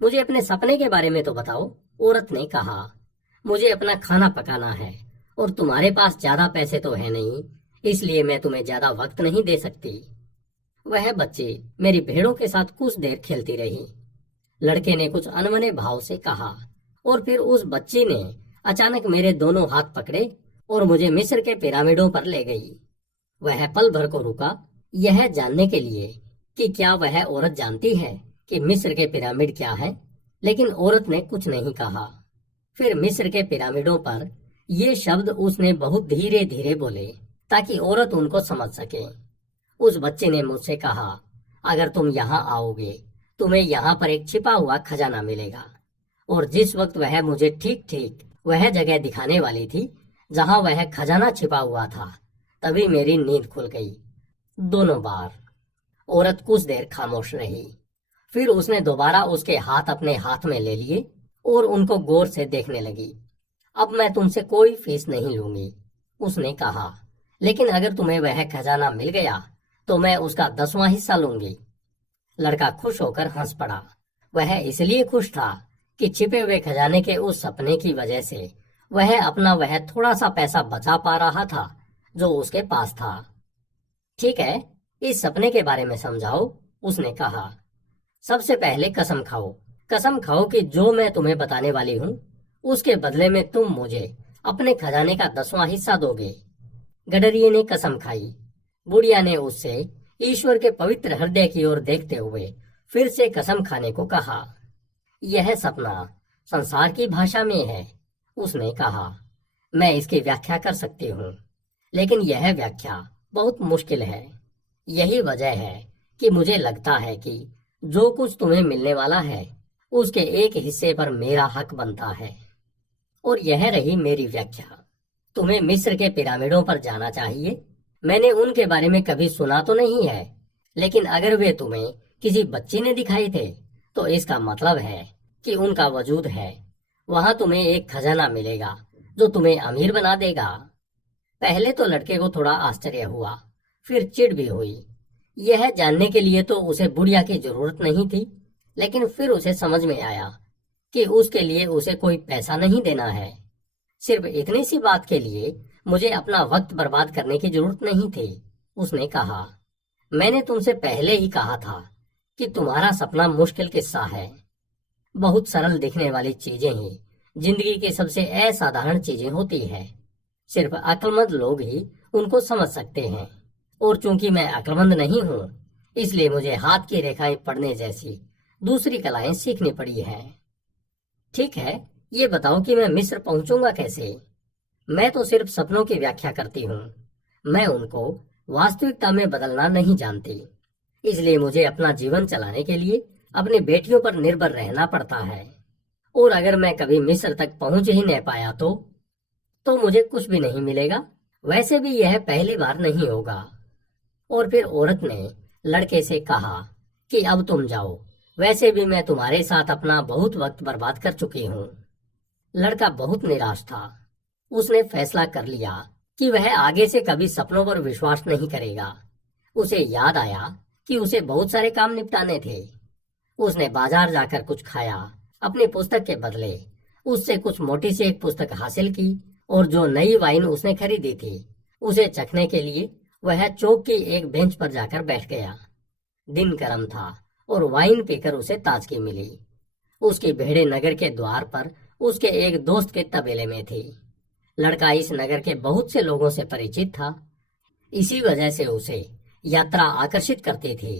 मुझे अपने सपने के बारे में तो बताओ, औरत ने कहा। मुझे अपना खाना पकाना है और तुम्हारे पास ज्यादा पैसे तो है नहीं, इसलिए मैं तुम्हें ज्यादा वक्त नहीं दे सकती। वह बच्ची मेरी भेड़ों के साथ कुछ देर खेलती रही। लड़के ने कुछ अनमने भाव से कहा, और फिर उस बच्ची ने अचानक मेरे दोनों हाथ पकड़े और मुझे मिस्र के पिरामिडों पर ले गई। वह पल भर को रुका, यह जानने के लिए कि क्या वह औरत जानती है कि मिस्र के पिरामिड क्या है, लेकिन औरत ने कुछ नहीं कहा। फिर मिस्र के पिरामिडों पर ये शब्द उसने बहुत धीरे धीरे बोले ताकि औरत उनको समझ सके। उस बच्चे ने मुझसे कहा, अगर तुम यहाँ आओगे तुम्हें यहाँ पर एक छिपा हुआ खजाना मिलेगा। और जिस वक्त वह मुझे ठीक ठीक वह जगह दिखाने वाली थी जहाँ वह खजाना छिपा हुआ था, तभी मेरी नींद खुल गई। दोनों बार। औरत कुछ देर खामोश रही। फिर उसने दोबारा उसके हाथ अपने हाथ में ले लिए और उनको गौर से देखने लगी। अब मैं तुमसे कोई फीस नहीं लूंगी, उसने कहा, लेकिन अगर तुम्हें वह खजाना मिल गया तो मैं उसका 10वां हिस्सा लूंगी। लड़का खुश होकर हंस पड़ा। वह इसलिए खुश था कि छिपे हुए खजाने के उस सपने की वजह से वह अपना वह थोड़ा सा पैसा बचा पा रहा था जो उसके पास था। ठीक है, इस सपने के बारे में समझाओ, उसने कहा। सबसे पहले कसम खाओ कि जो मैं तुम्हें बताने वाली हूँ उसके बदले में तुम मुझे अपने खजाने का 10वां हिस्सा दोगे। गडरिये ने कसम खाई। बुढ़िया ने उससे ईश्वर के पवित्र हृदय की ओर देखते हुए फिर से कसम खाने को कहा। यह सपना संसार की भाषा में है, उसने कहा। मैं इसकी व्याख्या कर सकती हूँ, लेकिन यह व्याख्या बहुत मुश्किल है। यही वजह है कि मुझे लगता है कि जो कुछ तुम्हें मिलने वाला है उसके एक हिस्से पर मेरा हक बनता है। और यह रही मेरी व्याख्या। तुम्हें मिस्र के पिरामिडों पर जाना चाहिए। मैंने उनके बारे में कभी सुना तो नहीं है, लेकिन अगर वे तुम्हें किसी बच्ची ने दिखाई थे तो इसका मतलब है कि उनका वजूद है। वहां तुम्हें एक खजाना मिलेगा जो तुम्हें अमीर बना देगा। पहले तो लड़के को थोड़ा आश्चर्य हुआ, फिर चिढ़ भी हुई। यह जानने के लिए तो उसे बुढ़िया की जरूरत नहीं थी, लेकिन फिर उसे समझ में आया कि उसके लिए उसे कोई पैसा नहीं देना है। सिर्फ इतनी सी बात के लिए मुझे अपना वक्त बर्बाद करने की जरूरत नहीं थी, उसने कहा। मैंने तुमसे पहले ही कहा था कि तुम्हारा सपना मुश्किल किस्सा है। बहुत सरल दिखने वाली चीजें ही जिंदगी की सबसे असाधारण चीजें होती है। सिर्फ अक्लमंद लोग ही उनको समझ सकते हैं। और चूंकि मैं अक्लमंद नहीं हूँ, इसलिए मुझे हाथ की रेखाएं पढ़ने जैसी दूसरी कलाएं सीखनी पड़ी है। ठीक है, ये बताओ कि मैं मिस्र पहुंचूंगा कैसे? मैं तो सिर्फ सपनों की व्याख्या करती हूँ। मैं उनको वास्तविकता में बदलना नहीं जानती, इसलिए मुझे अपना जीवन चलाने के लिए अपनी बेटियों पर निर्भर रहना पड़ता है। और अगर मैं कभी मिस्र तक पहुंच ही नहीं पाया तो मुझे कुछ भी नहीं मिलेगा। वैसे भी यह पहली बार नहीं होगा। और फिर औरत ने लड़के से कहा कि अब तुम जाओ, वैसे भी मैं तुम्हारे साथ अपना बहुत वक्त बर्बाद कर चुकी हूँ। लड़का बहुत निराश था। उसने फैसला कर लिया कि वह आगे से कभी सपनों पर विश्वास नहीं करेगा। उसे याद आया कि उसे बहुत सारे काम निपटाने थे। उसने बाजार जाकर कुछ खाया, अपनी पुस्तक के बदले उससे कुछ मोटी सी एक पुस्तक हासिल की, और जो नई वाइन उसने खरीदी थी उसे चखने के लिए वह चौक की एक बेंच पर जाकर बैठ गया। दिन गर्म था और वाइन पीकर उसे ताजगी मिली। उसकी भेड़ें नगर के द्वार पर उसके एक दोस्त के तबेले में थी। लड़का इस नगर के बहुत से लोगों से परिचित था। इसी वजह से उसे यात्रा आकर्षित करती थी।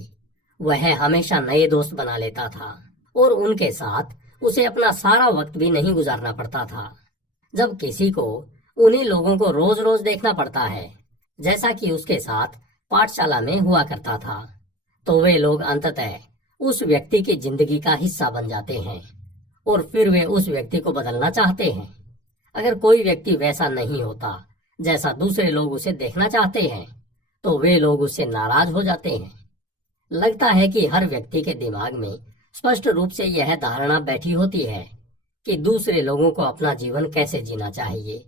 वह हमेशा नए दोस्त बना लेता था और उनके साथ उसे अपना सारा वक्त भी नहीं गुजारना पड़ता था। जब किसी को उन्हीं लोगों को रोज रोज देखना पड़ता है, जैसा कि उसके साथ पाठशाला में हुआ करता था, तो वे लोग अंततः उस व्यक्ति की जिंदगी का हिस्सा बन जाते हैं और फिर वे उस व्यक्ति को बदलना चाहते हैं। अगर कोई व्यक्ति वैसा नहीं होता जैसा दूसरे लोग उसे देखना चाहते हैं, तो वे लोग उससे नाराज हो जाते हैं। लगता है कि हर व्यक्ति के दिमाग में स्पष्ट रूप से यह धारणा बैठी होती है कि दूसरे लोगों को अपना जीवन कैसे जीना चाहिए,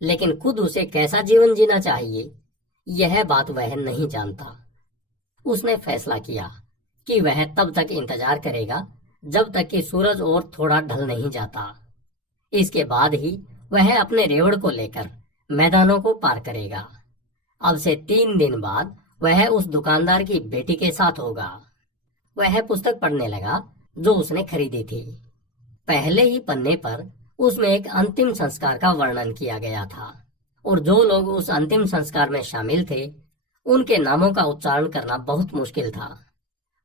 लेकिन खुद उसे कैसा जीवन जीना चाहिए, यह बात वह नहीं जानता। उसने फैसला किया कि वह तब तक इंतजार करेगा जब तक कि सूरज और थोड़ा ढल नहीं जाता। इसके बाद ही वह अपने रेवड़ को लेकर मैदानों को पार करेगा। अब से 3 दिन बाद वह उस दुकानदार की बेटी के साथ होगा। वह पुस्तक पढ़ने लगा जो उसने खरीदी थी। पहले ही पन्ने पर उसमें एक अंतिम संस्कार का वर्णन किया गया था, और जो लोग उस अंतिम संस्कार में शामिल थे उनके नामों का उच्चारण करना बहुत मुश्किल था।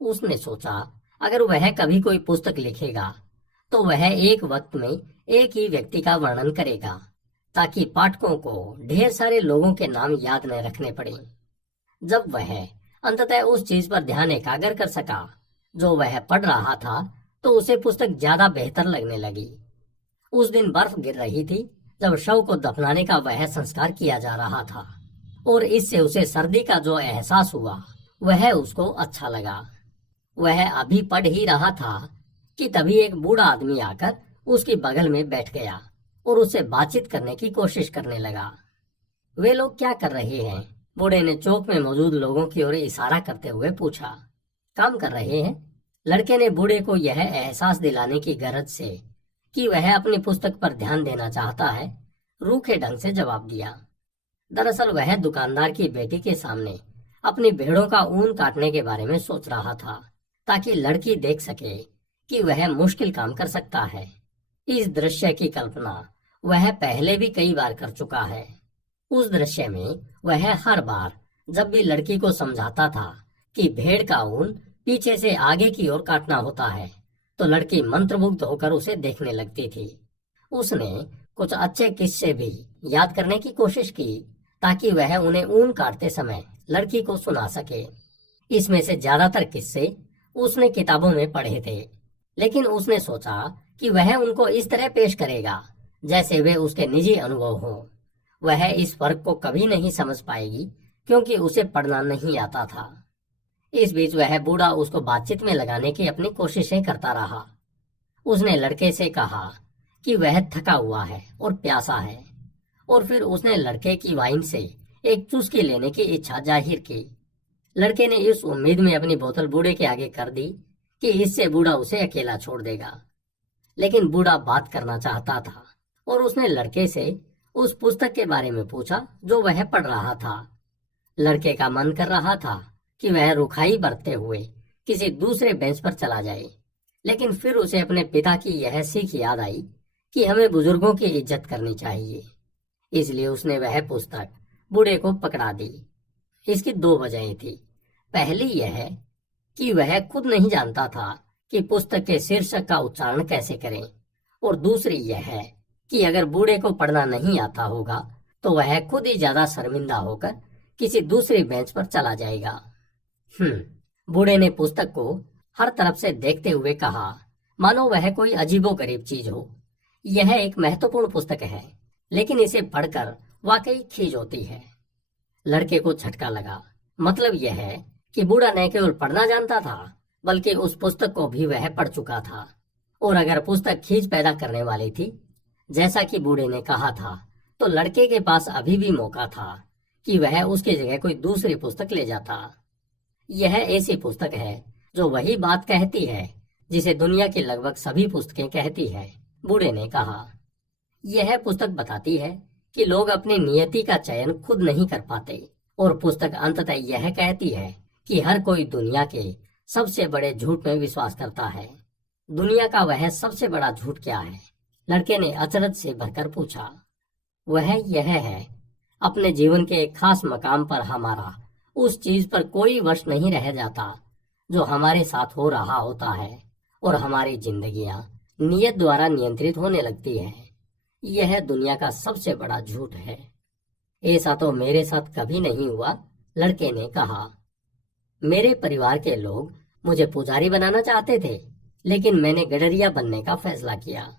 उसने सोचा, अगर वह कभी कोई पुस्तक लिखेगा तो वह एक वक्त में एक ही व्यक्ति का वर्णन करेगा, ताकि पाठकों को ढेर सारे लोगों के नाम याद न रखने पड़े। जब वह अंततः उस चीज पर ध्यान एकाग्र कर सका जो वह पढ़ रहा था, तो उसे पुस्तक ज्यादा बेहतर लगने लगी। उस दिन बर्फ गिर रही थी जब शव को दफनाने का वह संस्कार किया जा रहा था, और इससे उसे सर्दी का जो एहसास हुआ वह उसको अच्छा लगा। वह अभी पढ़ ही रहा था कि तभी एक बूढ़ा आदमी आकर उसके बगल में बैठ गया और उससे बातचीत करने की कोशिश करने लगा। वे लोग क्या कर रहे हैं? बूढ़े ने चौक में मौजूद लोगों की ओर इशारा करते हुए पूछा, काम कर रहे हैं? लड़के ने बूढ़े को यह एहसास दिलाने की गरज से कि वह अपनी पुस्तक पर ध्यान देना चाहता है, रूखे ढंग से जवाब दिया। दरअसल वह दुकानदार की बेटी के सामने अपनी भेड़ों का ऊन काटने के बारे में सोच रहा था, ताकि लड़की देख सके कि वह मुश्किल काम कर सकता है। इस दृश्य की कल्पना वह पहले भी कई बार कर चुका है। उस दृश्य में वह हर बार जब भी लड़की को समझाता था कि भेड़ का ऊन पीछे से आगे की ओर काटना होता है, तो लड़की मंत्रमुग्ध होकर उसे देखने लगती थी। उसने कुछ अच्छे किस्से भी याद करने की कोशिश की, ताकि वह उन्हें ऊन काटते समय लड़की को सुना सके। इसमें से ज्यादातर किस्से उसने किताबों में पढ़े थे, लेकिन उसने सोचा कि वह उनको इस तरह पेश करेगा जैसे वे उसके निजी अनुभव हों। वह इस फर्क को कभी नहीं समझ पाएगी, क्योंकि उसे पढ़ना नहीं आता था। इस बीच वह बूढ़ा उसको बातचीत में लगाने की अपनी कोशिशें करता रहा। उसने लड़के से कहा कि वह थका हुआ है और प्यासा है, और फिर उसने लड़के की वाइन से एक चुस्की लेने की इच्छा जाहिर की। लड़के ने इस उम्मीद में अपनी बोतल बूढ़े के आगे कर दी कि इससे बूढ़ा उसे अकेला छोड़ देगा, लेकिन बूढ़ा बात करना चाहता था और उसने लड़के से उस पुस्तक के बारे में पूछा जो वह पढ़ रहा था। लड़के का मन कर रहा था कि वह रुखाई बरतते हुए किसी दूसरे बेंच पर चला जाए, लेकिन फिर उसे अपने पिता की यह सीख याद आई कि हमें बुजुर्गों की इज्जत करनी चाहिए। इसलिए उसने वह पुस्तक बूढ़े को पकड़ा दी। इसकी दो वजहें थी। पहली यह कि वह खुद नहीं जानता था कि पुस्तक के शीर्षक का उच्चारण कैसे करें, और दूसरी यह है कि अगर बूढ़े को पढ़ना नहीं आता होगा तो वह खुद ही ज्यादा शर्मिंदा होकर किसी दूसरी बेंच पर चला जाएगा। बूढ़े ने पुस्तक को हर तरफ से देखते हुए कहा, मानो वह कोई अजीबोगरीब चीज हो। यह एक महत्वपूर्ण पुस्तक है, लेकिन इसे पढ़कर वाकई खीज होती है। लड़के को झटका लगा। मतलब यह है कि बूढ़ा न केवल पढ़ना जानता था, बल्कि उस पुस्तक को भी वह पढ़ चुका था। और अगर पुस्तक खींच पैदा करने वाली थी, जैसा कि बूढ़े ने कहा था, तो लड़के के पास अभी भी मौका था कि वह उसकी जगह कोई दूसरी पुस्तक ले जाता। यह ऐसी पुस्तक है जो वही बात कहती है जिसे दुनिया की लगभग सभी पुस्तकें कहती है, बूढ़े ने कहा। यह पुस्तक बताती है कि लोग अपनी नियति का चयन खुद नहीं कर पाते, और पुस्तक अंततः यह कहती है कि हर कोई दुनिया के सबसे बड़े झूठ में विश्वास करता है। दुनिया का वह सबसे बड़ा झूठ क्या है? लड़के ने अचरज से भरकर पूछा। वह यह है, अपने जीवन के एक खास मकाम पर हमारा उस चीज पर कोई वश नहीं रह जाता जो हमारे साथ हो रहा होता है, और हमारी जिंदगियां नियत द्वारा नियंत्रित होने लगती है। यह दुनिया का सबसे बड़ा झूठ है। ऐसा तो मेरे साथ कभी नहीं हुआ, लड़के ने कहा। मेरे परिवार के लोग मुझे पुजारी बनाना चाहते थे, लेकिन मैंने गडरिया बनने का फैसला किया।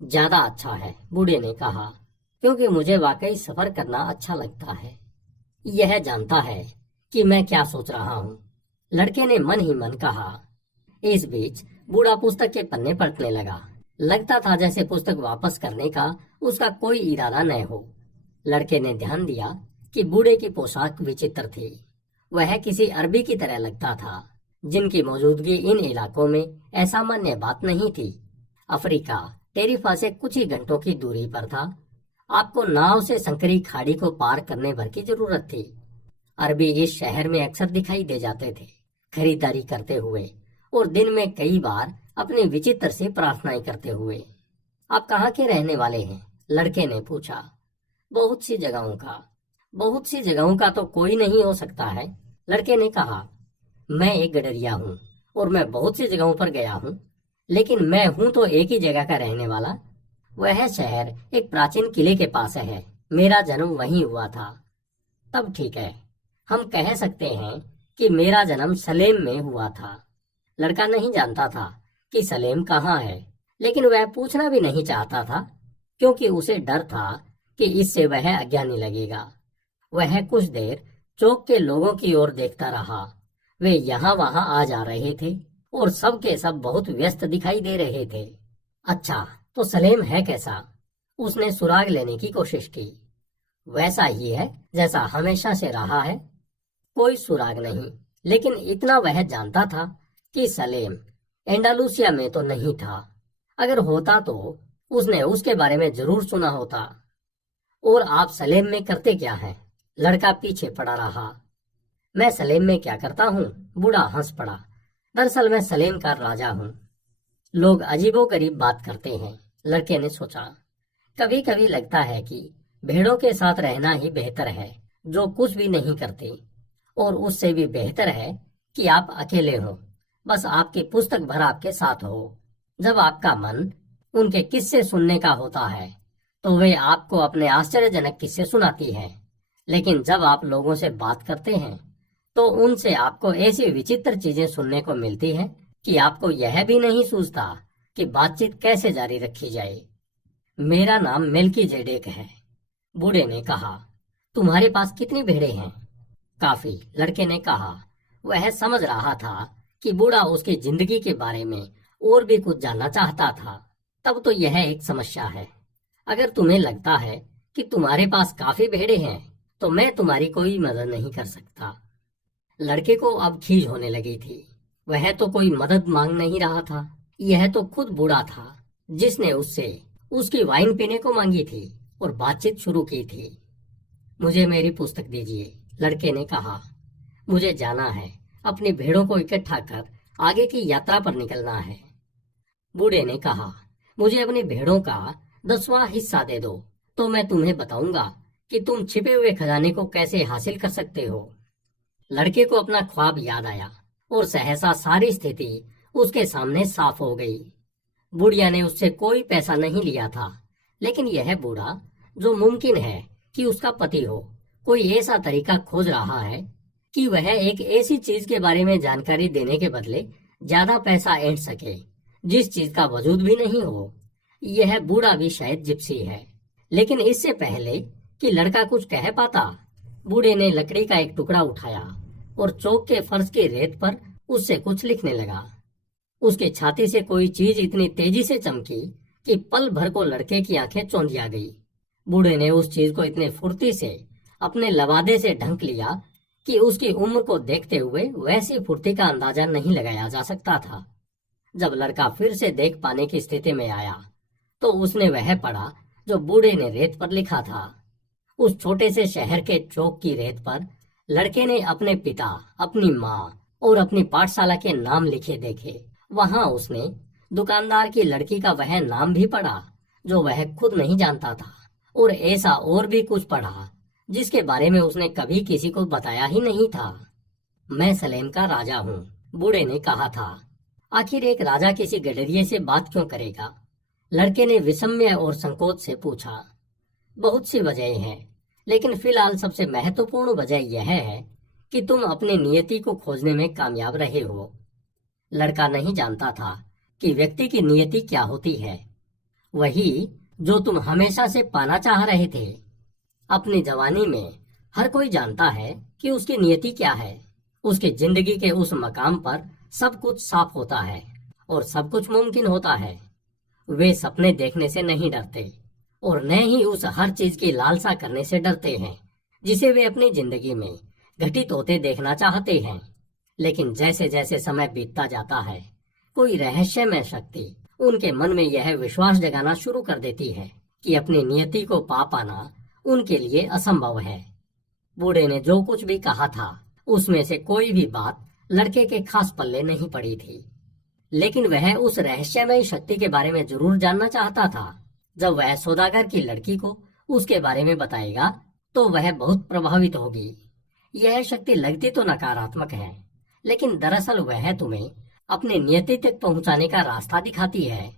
ज्यादा अच्छा है, बूढ़े ने कहा, क्योंकि मुझे वाकई सफर करना अच्छा लगता है। यह जानता है कि मैं क्या सोच रहा हूँ, लड़के ने मन ही मन कहा। इस बीच बूढ़ा पुस्तक के पन्ने पलटने लगा। लगता था जैसे पुस्तक वापस करने का उसका कोई इरादा न हो। लड़के ने ध्यान दिया कि बूढ़े की पोशाक विचित्र थी। वह किसी अरबी की तरह लगता था, जिनकी मौजूदगी इन इलाकों में असामान्य बात नहीं थी। अफ्रीका टेरिफा से कुछ ही घंटों की दूरी पर था। आपको नाव से संकरी खाड़ी को पार करने भर की जरूरत थी। अरबी इस शहर में अक्सर दिखाई दे जाते थे, खरीदारी करते हुए, और दिन में कई बार अपने विचित्र से प्रार्थनाएं करते हुए। आप कहाँ के रहने वाले हैं? लड़के ने पूछा। बहुत सी जगहों का तो कोई नहीं हो सकता है, लड़के ने कहा। मैं एक गडरिया हूँ और मैं बहुत सी जगहों पर गया हूँ, लेकिन मैं हूँ तो एक ही जगह का रहने वाला। वह शहर एक प्राचीन किले के पास है। मेरा जन्म वहीं हुआ था। तब ठीक है, हम कह सकते हैं कि मेरा जन्म सलेम में हुआ था। लड़का नहीं जानता था कि सलेम कहाँ है, लेकिन वह पूछना भी नहीं चाहता था, क्योंकि उसे डर था कि इससे वह अज्ञानी लगेगा। वह कुछ देर चौक के लोगों की ओर देखता रहा। वे यहाँ वहाँ आ जा रहे थे और सब के सब बहुत व्यस्त दिखाई दे रहे थे। अच्छा, तो सलेम है कैसा? उसने सुराग लेने की कोशिश की। वैसा ही है जैसा हमेशा से रहा है, कोई सुराग नहीं। लेकिन इतना वह जानता था कि सलेम एंडालुसिया में तो नहीं था। अगर होता तो उसने उसके बारे में जरूर सुना होता। और आप सलेम में करते क्या हैं? लड़का पीछे पड़ा रहा। मैं सलेम में क्या करता हूँ? बूढ़ा हंस पड़ा। दरअसल मैं सलेम का राजा हूँ। लोग अजीबोगरीब बात करते हैं, लड़के ने सोचा। कभी कभी लगता है कि भेड़ों के साथ रहना ही बेहतर है, जो कुछ भी नहीं करते। और उससे भी बेहतर है कि आप अकेले हो, बस आपकी पुस्तक भर आपके साथ हो। जब आपका मन उनके किस्से सुनने का होता है तो वे आपको अपने आश्चर्यजनक किस्से सुनाती है। लेकिन जब आप लोगों से बात करते हैं तो उनसे आपको ऐसी विचित्र चीजें सुनने को मिलती हैं कि आपको यह भी नहीं सूझता कि बातचीत कैसे जारी रखी जाए। मेरा नाम मेल्कीजेडेक है, बूढ़े ने कहा। तुम्हारे पास कितनी भेड़ें हैं? काफी, लड़के ने कहा। वह समझ रहा था कि बूढ़ा उसकी जिंदगी के बारे में और भी कुछ जानना चाहता था। तब तो यह एक समस्या है। अगर तुम्हें लगता है कि तुम्हारे पास काफी भेड़ें हैं तो मैं तुम्हारी कोई मदद नहीं कर सकता। लड़के को अब खीज होने लगी थी। वह तो कोई मदद मांग नहीं रहा था, यह तो खुद बूढ़ा था जिसने उससे उसकी वाइन पीने को मांगी थी और बातचीत शुरू की थी। मुझे मेरी पुस्तक दीजिए, लड़के ने कहा। मुझे जाना है, अपनी भेड़ों को इकट्ठा कर आगे की यात्रा पर निकलना है। बूढ़े ने कहा, मुझे अपनी भेड़ों का 10वां हिस्सा दे दो तो मैं तुम्हें बताऊंगा कि तुम छिपे हुए खजाने को कैसे हासिल कर सकते हो। लड़के को अपना ख्वाब याद आया और सहसा सारी स्थिति उसके सामने साफ हो गई। बुढ़िया ने उससे कोई पैसा नहीं लिया था, लेकिन यह बूढ़ा, जो मुमकिन है कि उसका पति हो, कोई ऐसा तरीका खोज रहा है कि वह एक ऐसी चीज के बारे में जानकारी देने के बदले ज्यादा पैसा ऐंठ सके जिस चीज का वजूद भी नहीं हो। यह बूढ़ा भी शायद जिप्सी है। लेकिन इससे पहले कि लड़का कुछ कह पाता, बूढ़े ने लकड़ी का एक टुकड़ा उठाया और चौक के फर्श की रेत पर उससे कुछ लिखने लगा। उसकी छाती से कोई चीज इतनी तेजी से चमकी कि पल भर को लड़के की आंखें चौंधिया गई। बूढ़े ने उस चीज को इतने फुर्ती से अपने लवादे से ढंक लिया कि उसकी उम्र को देखते हुए वैसी फुर्ती का अंदाजा नहीं लगाया जा सकता था। जब लड़का फिर से देख पाने की स्थिति में आया तो उसने वह पढ़ा जो बूढ़े ने रेत पर लिखा था। उस छोटे से शहर के चौक की रेत पर लड़के ने अपने पिता, अपनी माँ और अपनी पाठशाला के नाम लिखे देखे। वहां उसने दुकानदार की लड़की का वह नाम भी पढ़ा जो वह खुद नहीं जानता था, और ऐसा और भी कुछ पढ़ा जिसके बारे में उसने कभी किसी को बताया ही नहीं था। मैं सलेम का राजा हूँ, बूढ़े ने कहा था। आखिर एक राजा किसी गडरिये से बात क्यों करेगा? लड़के ने विस्मय और संकोच से पूछा। बहुत सी वजह हैं, लेकिन फिलहाल सबसे महत्वपूर्ण वजह यह है कि तुम अपनी नियति को खोजने में कामयाब रहे हो। लड़का नहीं जानता था कि व्यक्ति की नियति क्या होती है। वही जो तुम हमेशा से पाना चाह रहे थे। अपनी जवानी में हर कोई जानता है कि उसकी नियति क्या है। उसकी जिंदगी के उस मकाम पर सब कुछ साफ होता है और सब कुछ मुमकिन होता है। वे सपने देखने से नहीं डरते और न ही उस हर चीज की लालसा करने से डरते हैं जिसे वे अपनी जिंदगी में घटित होते देखना चाहते हैं। लेकिन जैसे जैसे समय बीतता जाता है, कोई रहस्यमय शक्ति उनके मन में यह विश्वास जगाना शुरू कर देती है कि अपनी नियति को पा पाना उनके लिए असंभव है। बूढ़े ने जो कुछ भी कहा था उसमें से कोई भी बात लड़के के खास पल्ले नहीं पड़ी थी, लेकिन वह उस रहस्यमय शक्ति के बारे में जरूर जानना चाहता था। जब वह सौदागर की लड़की को उसके बारे में बताएगा तो वह बहुत प्रभावित होगी। यह शक्ति लगती तो नकारात्मक है, लेकिन दरअसल वह तुम्हें अपने नियति तक पहुंचाने का रास्ता दिखाती है।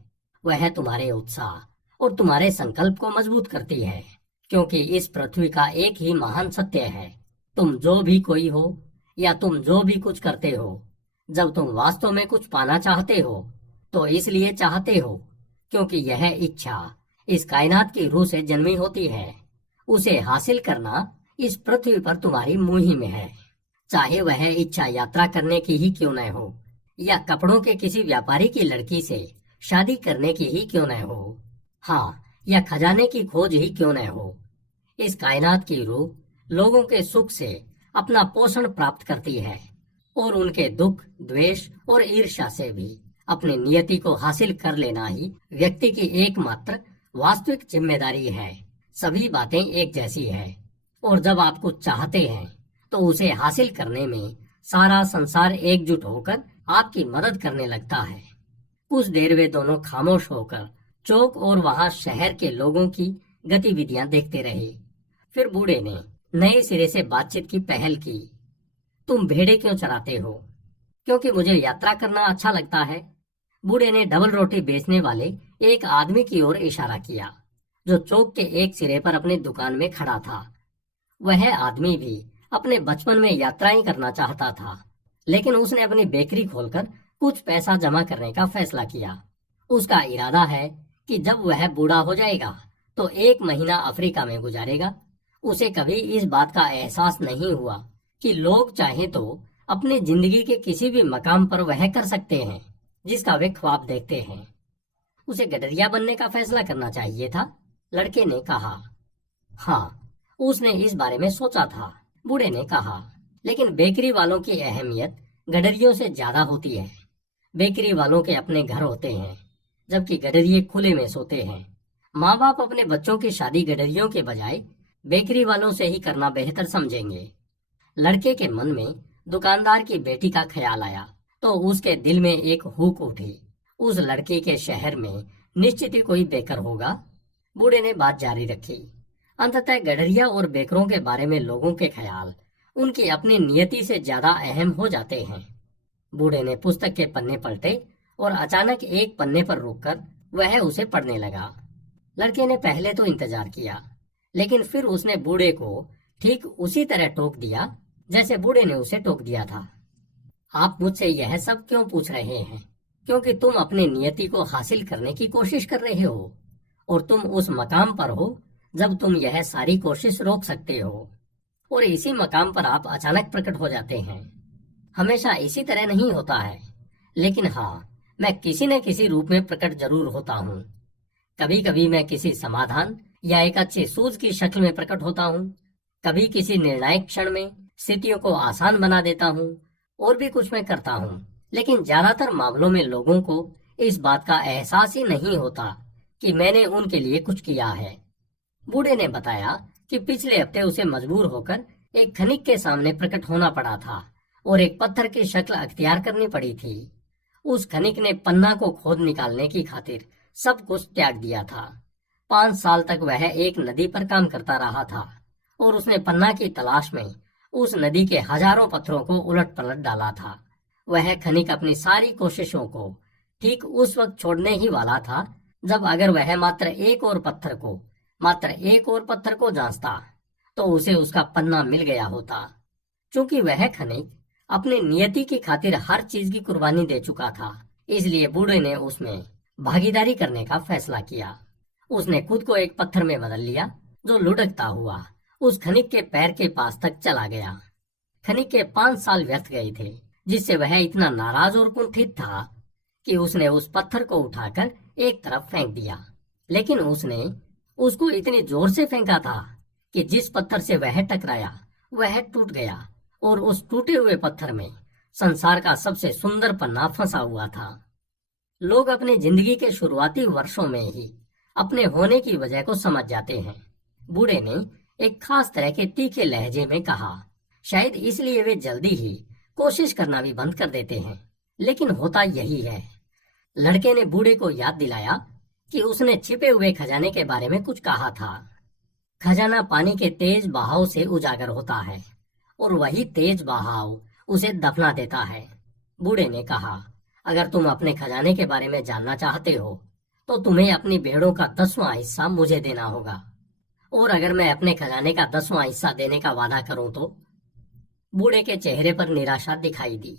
वह तुम्हारे उत्साह और तुम्हारे संकल्प को मजबूत करती है, क्योंकि इस पृथ्वी का एक ही महान सत्य है, तुम जो भी कोई हो या तुम जो भी कुछ करते हो, जब तुम वास्तव में कुछ पाना चाहते हो तो इसलिए चाहते हो क्योंकि यह इच्छा इस कायनात की रूह से जन्मी होती है। उसे हासिल करना इस पृथ्वी पर तुम्हारी मुहिम में है, चाहे वह इच्छा यात्रा करने की ही क्यों न हो या कपड़ों के किसी व्यापारी की लड़की से शादी करने की ही क्यों न हो, हाँ, या खजाने की खोज ही क्यों न हो। इस कायनात की रूह लोगों के सुख से अपना पोषण प्राप्त करती है और उनके दुख, द्वेष और ईर्ष्या से भी अपनी नियति को हासिल कर लेना ही व्यक्ति की एकमात्र वास्तविक जिम्मेदारी है। सभी बातें एक जैसी है और जब आप कुछ चाहते हैं तो उसे हासिल करने में सारा संसार एकजुट होकर आपकी मदद करने लगता है। कुछ देर वे दोनों खामोश होकर चौक और वहां शहर के लोगों की गतिविधियां देखते रहे। फिर बूढ़े ने नए सिरे से बातचीत की पहल की। तुम भेड़े क्यों चराते हो? क्योंकि मुझे यात्रा करना अच्छा लगता है। बूढ़े ने डबल रोटी बेचने वाले एक आदमी की ओर इशारा किया जो चौक के एक सिरे पर अपनी दुकान में खड़ा था। वह आदमी भी अपने बचपन में यात्राएं करना चाहता था, लेकिन उसने अपनी बेकरी खोलकर कुछ पैसा जमा करने का फैसला किया। उसका इरादा है कि जब वह बूढ़ा हो जाएगा तो 1 महीना अफ्रीका में गुजारेगा। उसे कभी इस बात का एहसास नहीं हुआ कि लोग चाहें तो अपनी जिंदगी के किसी भी मकाम पर वह कर सकते हैं जिसका वे ख्वाब देखते हैं। उसे गडरिया बनने का फैसला करना चाहिए था, लड़के ने कहा। हाँ, उसने इस बारे में सोचा था, बूढ़े ने कहा। लेकिन बेकरी वालों की अहमियत गडरियों से ज्यादा होती है। बेकरी वालों के अपने घर होते हैं, जबकि गडरिये खुले में सोते हैं। माँ बाप अपने बच्चों की शादी गडरियों के बजाय बेकरी वालों से ही करना बेहतर समझेंगे। लड़के के मन में दुकानदार की बेटी का ख्याल आया तो उसके दिल में एक हुक उठी। उस लड़के के शहर में निश्चित ही कोई बेकर होगा। बूढ़े ने बात जारी रखी। अंततः गडरिया और बेकरों के बारे में लोगों के ख्याल उनकी अपनी नियति से ज्यादा अहम हो जाते हैं। बूढ़े ने पुस्तक के पन्ने पलटे और अचानक एक पन्ने पर रुककर वह उसे पढ़ने लगा। लड़के ने पहले तो इंतजार किया, लेकिन फिर उसने बूढ़े को ठीक उसी तरह टोक दिया जैसे बूढ़े ने उसे टोक दिया था। आप मुझसे यह सब क्यों पूछ रहे हैं? क्योंकि तुम अपनी नियति को हासिल करने की कोशिश कर रहे हो और तुम उस मकाम पर हो जब तुम यह सारी कोशिश रोक सकते हो, और इसी मकाम पर आप अचानक प्रकट हो जाते हैं। हमेशा इसी तरह नहीं होता है, लेकिन हाँ, मैं किसी न किसी रूप में प्रकट जरूर होता हूँ। कभी कभी मैं किसी समाधान या एक अच्छी सूझ की शक्ल में प्रकट होता हूँ, कभी किसी निर्णायक क्षण में स्थितियों को आसान बना देता हूँ, और भी कुछ मैं करता हूँ। लेकिन ज्यादातर मामलों में लोगों को इस बात का एहसास ही नहीं होता कि मैंने उनके लिए कुछ किया है। बूढ़े ने बताया कि पिछले हफ्ते उसे मजबूर होकर एक खनिक के सामने प्रकट होना पड़ा था और एक पत्थर की शक्ल अख्तियार करनी पड़ी थी। उस खनिक ने पन्ना को खोद निकालने की खातिर सब कुछ त्याग दिया था। 5 साल तक वह एक नदी पर काम करता रहा था और उसने पन्ना की तलाश में उस नदी के हजारों पत्थरों को उलट पलट डाला था। वह खनिक अपनी सारी कोशिशों को ठीक उस वक्त छोड़ने ही वाला था जब अगर वह मात्र एक और पत्थर को जांचता तो उसे उसका पन्ना मिल गया होता। चूंकि वह खनिक अपनी नियति की खातिर हर चीज की कुर्बानी दे चुका था, इसलिए बूढ़े ने उसमें भागीदारी करने का फैसला किया। उसने खुद को एक पत्थर में बदल लिया जो लुढ़कता हुआ उस खनिक के पैर के पास तक चला गया। खनिक के 5 साल व्यर्थ गए थे, जिससे वह इतना नाराज और कुंठित था कि उसने उस पत्थर को उठाकर एक तरफ फेंक दिया। लेकिन उसने उसको इतनी जोर से फेंका था कि जिस पत्थर से वह टकराया वह टूट गया और उस टूटे हुए पत्थर में संसार का सबसे सुंदर पन्ना फंसा हुआ था। लोग अपनी जिंदगी के शुरुआती वर्षों में ही अपने होने की वजह को समझ जाते हैं। बूढ़े ने एक खास तरह के तीखे लहजे में कहा। शायद इसलिए वे जल्दी ही कोशिश करना भी बंद कर देते हैं, लेकिन होता यही है। लड़के ने बूढ़े को याद दिलाया कि उसने छिपे हुए खजाने के बारे में कुछ कहा था। खजाना पानी के तेज बहाव से उजागर होता है और वही तेज बहाव उसे दफना देता है। बूढ़े ने कहा, अगर तुम अपने खजाने के बारे में जानना चाहते हो तो तुम्हें अपनी भेड़ों का 10वां हिस्सा मुझे देना होगा, और अगर मैं अपने खजाने का 10वां हिस्सा देने का वादा करूं तो? बूढ़े के चेहरे पर निराशा दिखाई दी।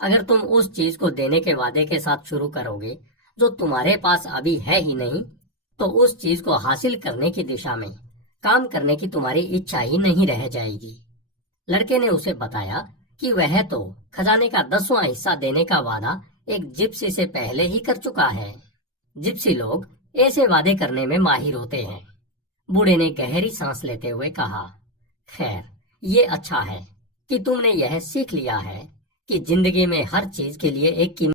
अगर तुम उस चीज को देने के वादे के साथ शुरू करोगे जो तुम्हारे पास अभी है ही नहीं, तो उस चीज को हासिल करने की दिशा में काम करने की तुम्हारी इच्छा ही नहीं रह जाएगी। लड़के ने उसे बताया कि वह तो खजाने का 10वां हिस्सा देने का वादा एक जिप्सी से पहले ही कर चुका है। जिप्सी लोग ऐसे वादे करने में माहिर होते हैं। बूढ़े ने गहरी सांस लेते हुए कहा, खैर, ये अच्छा है कि तुमने यह सीख लिया है कि जिंदगी में हर चीज के लिए एक कीमत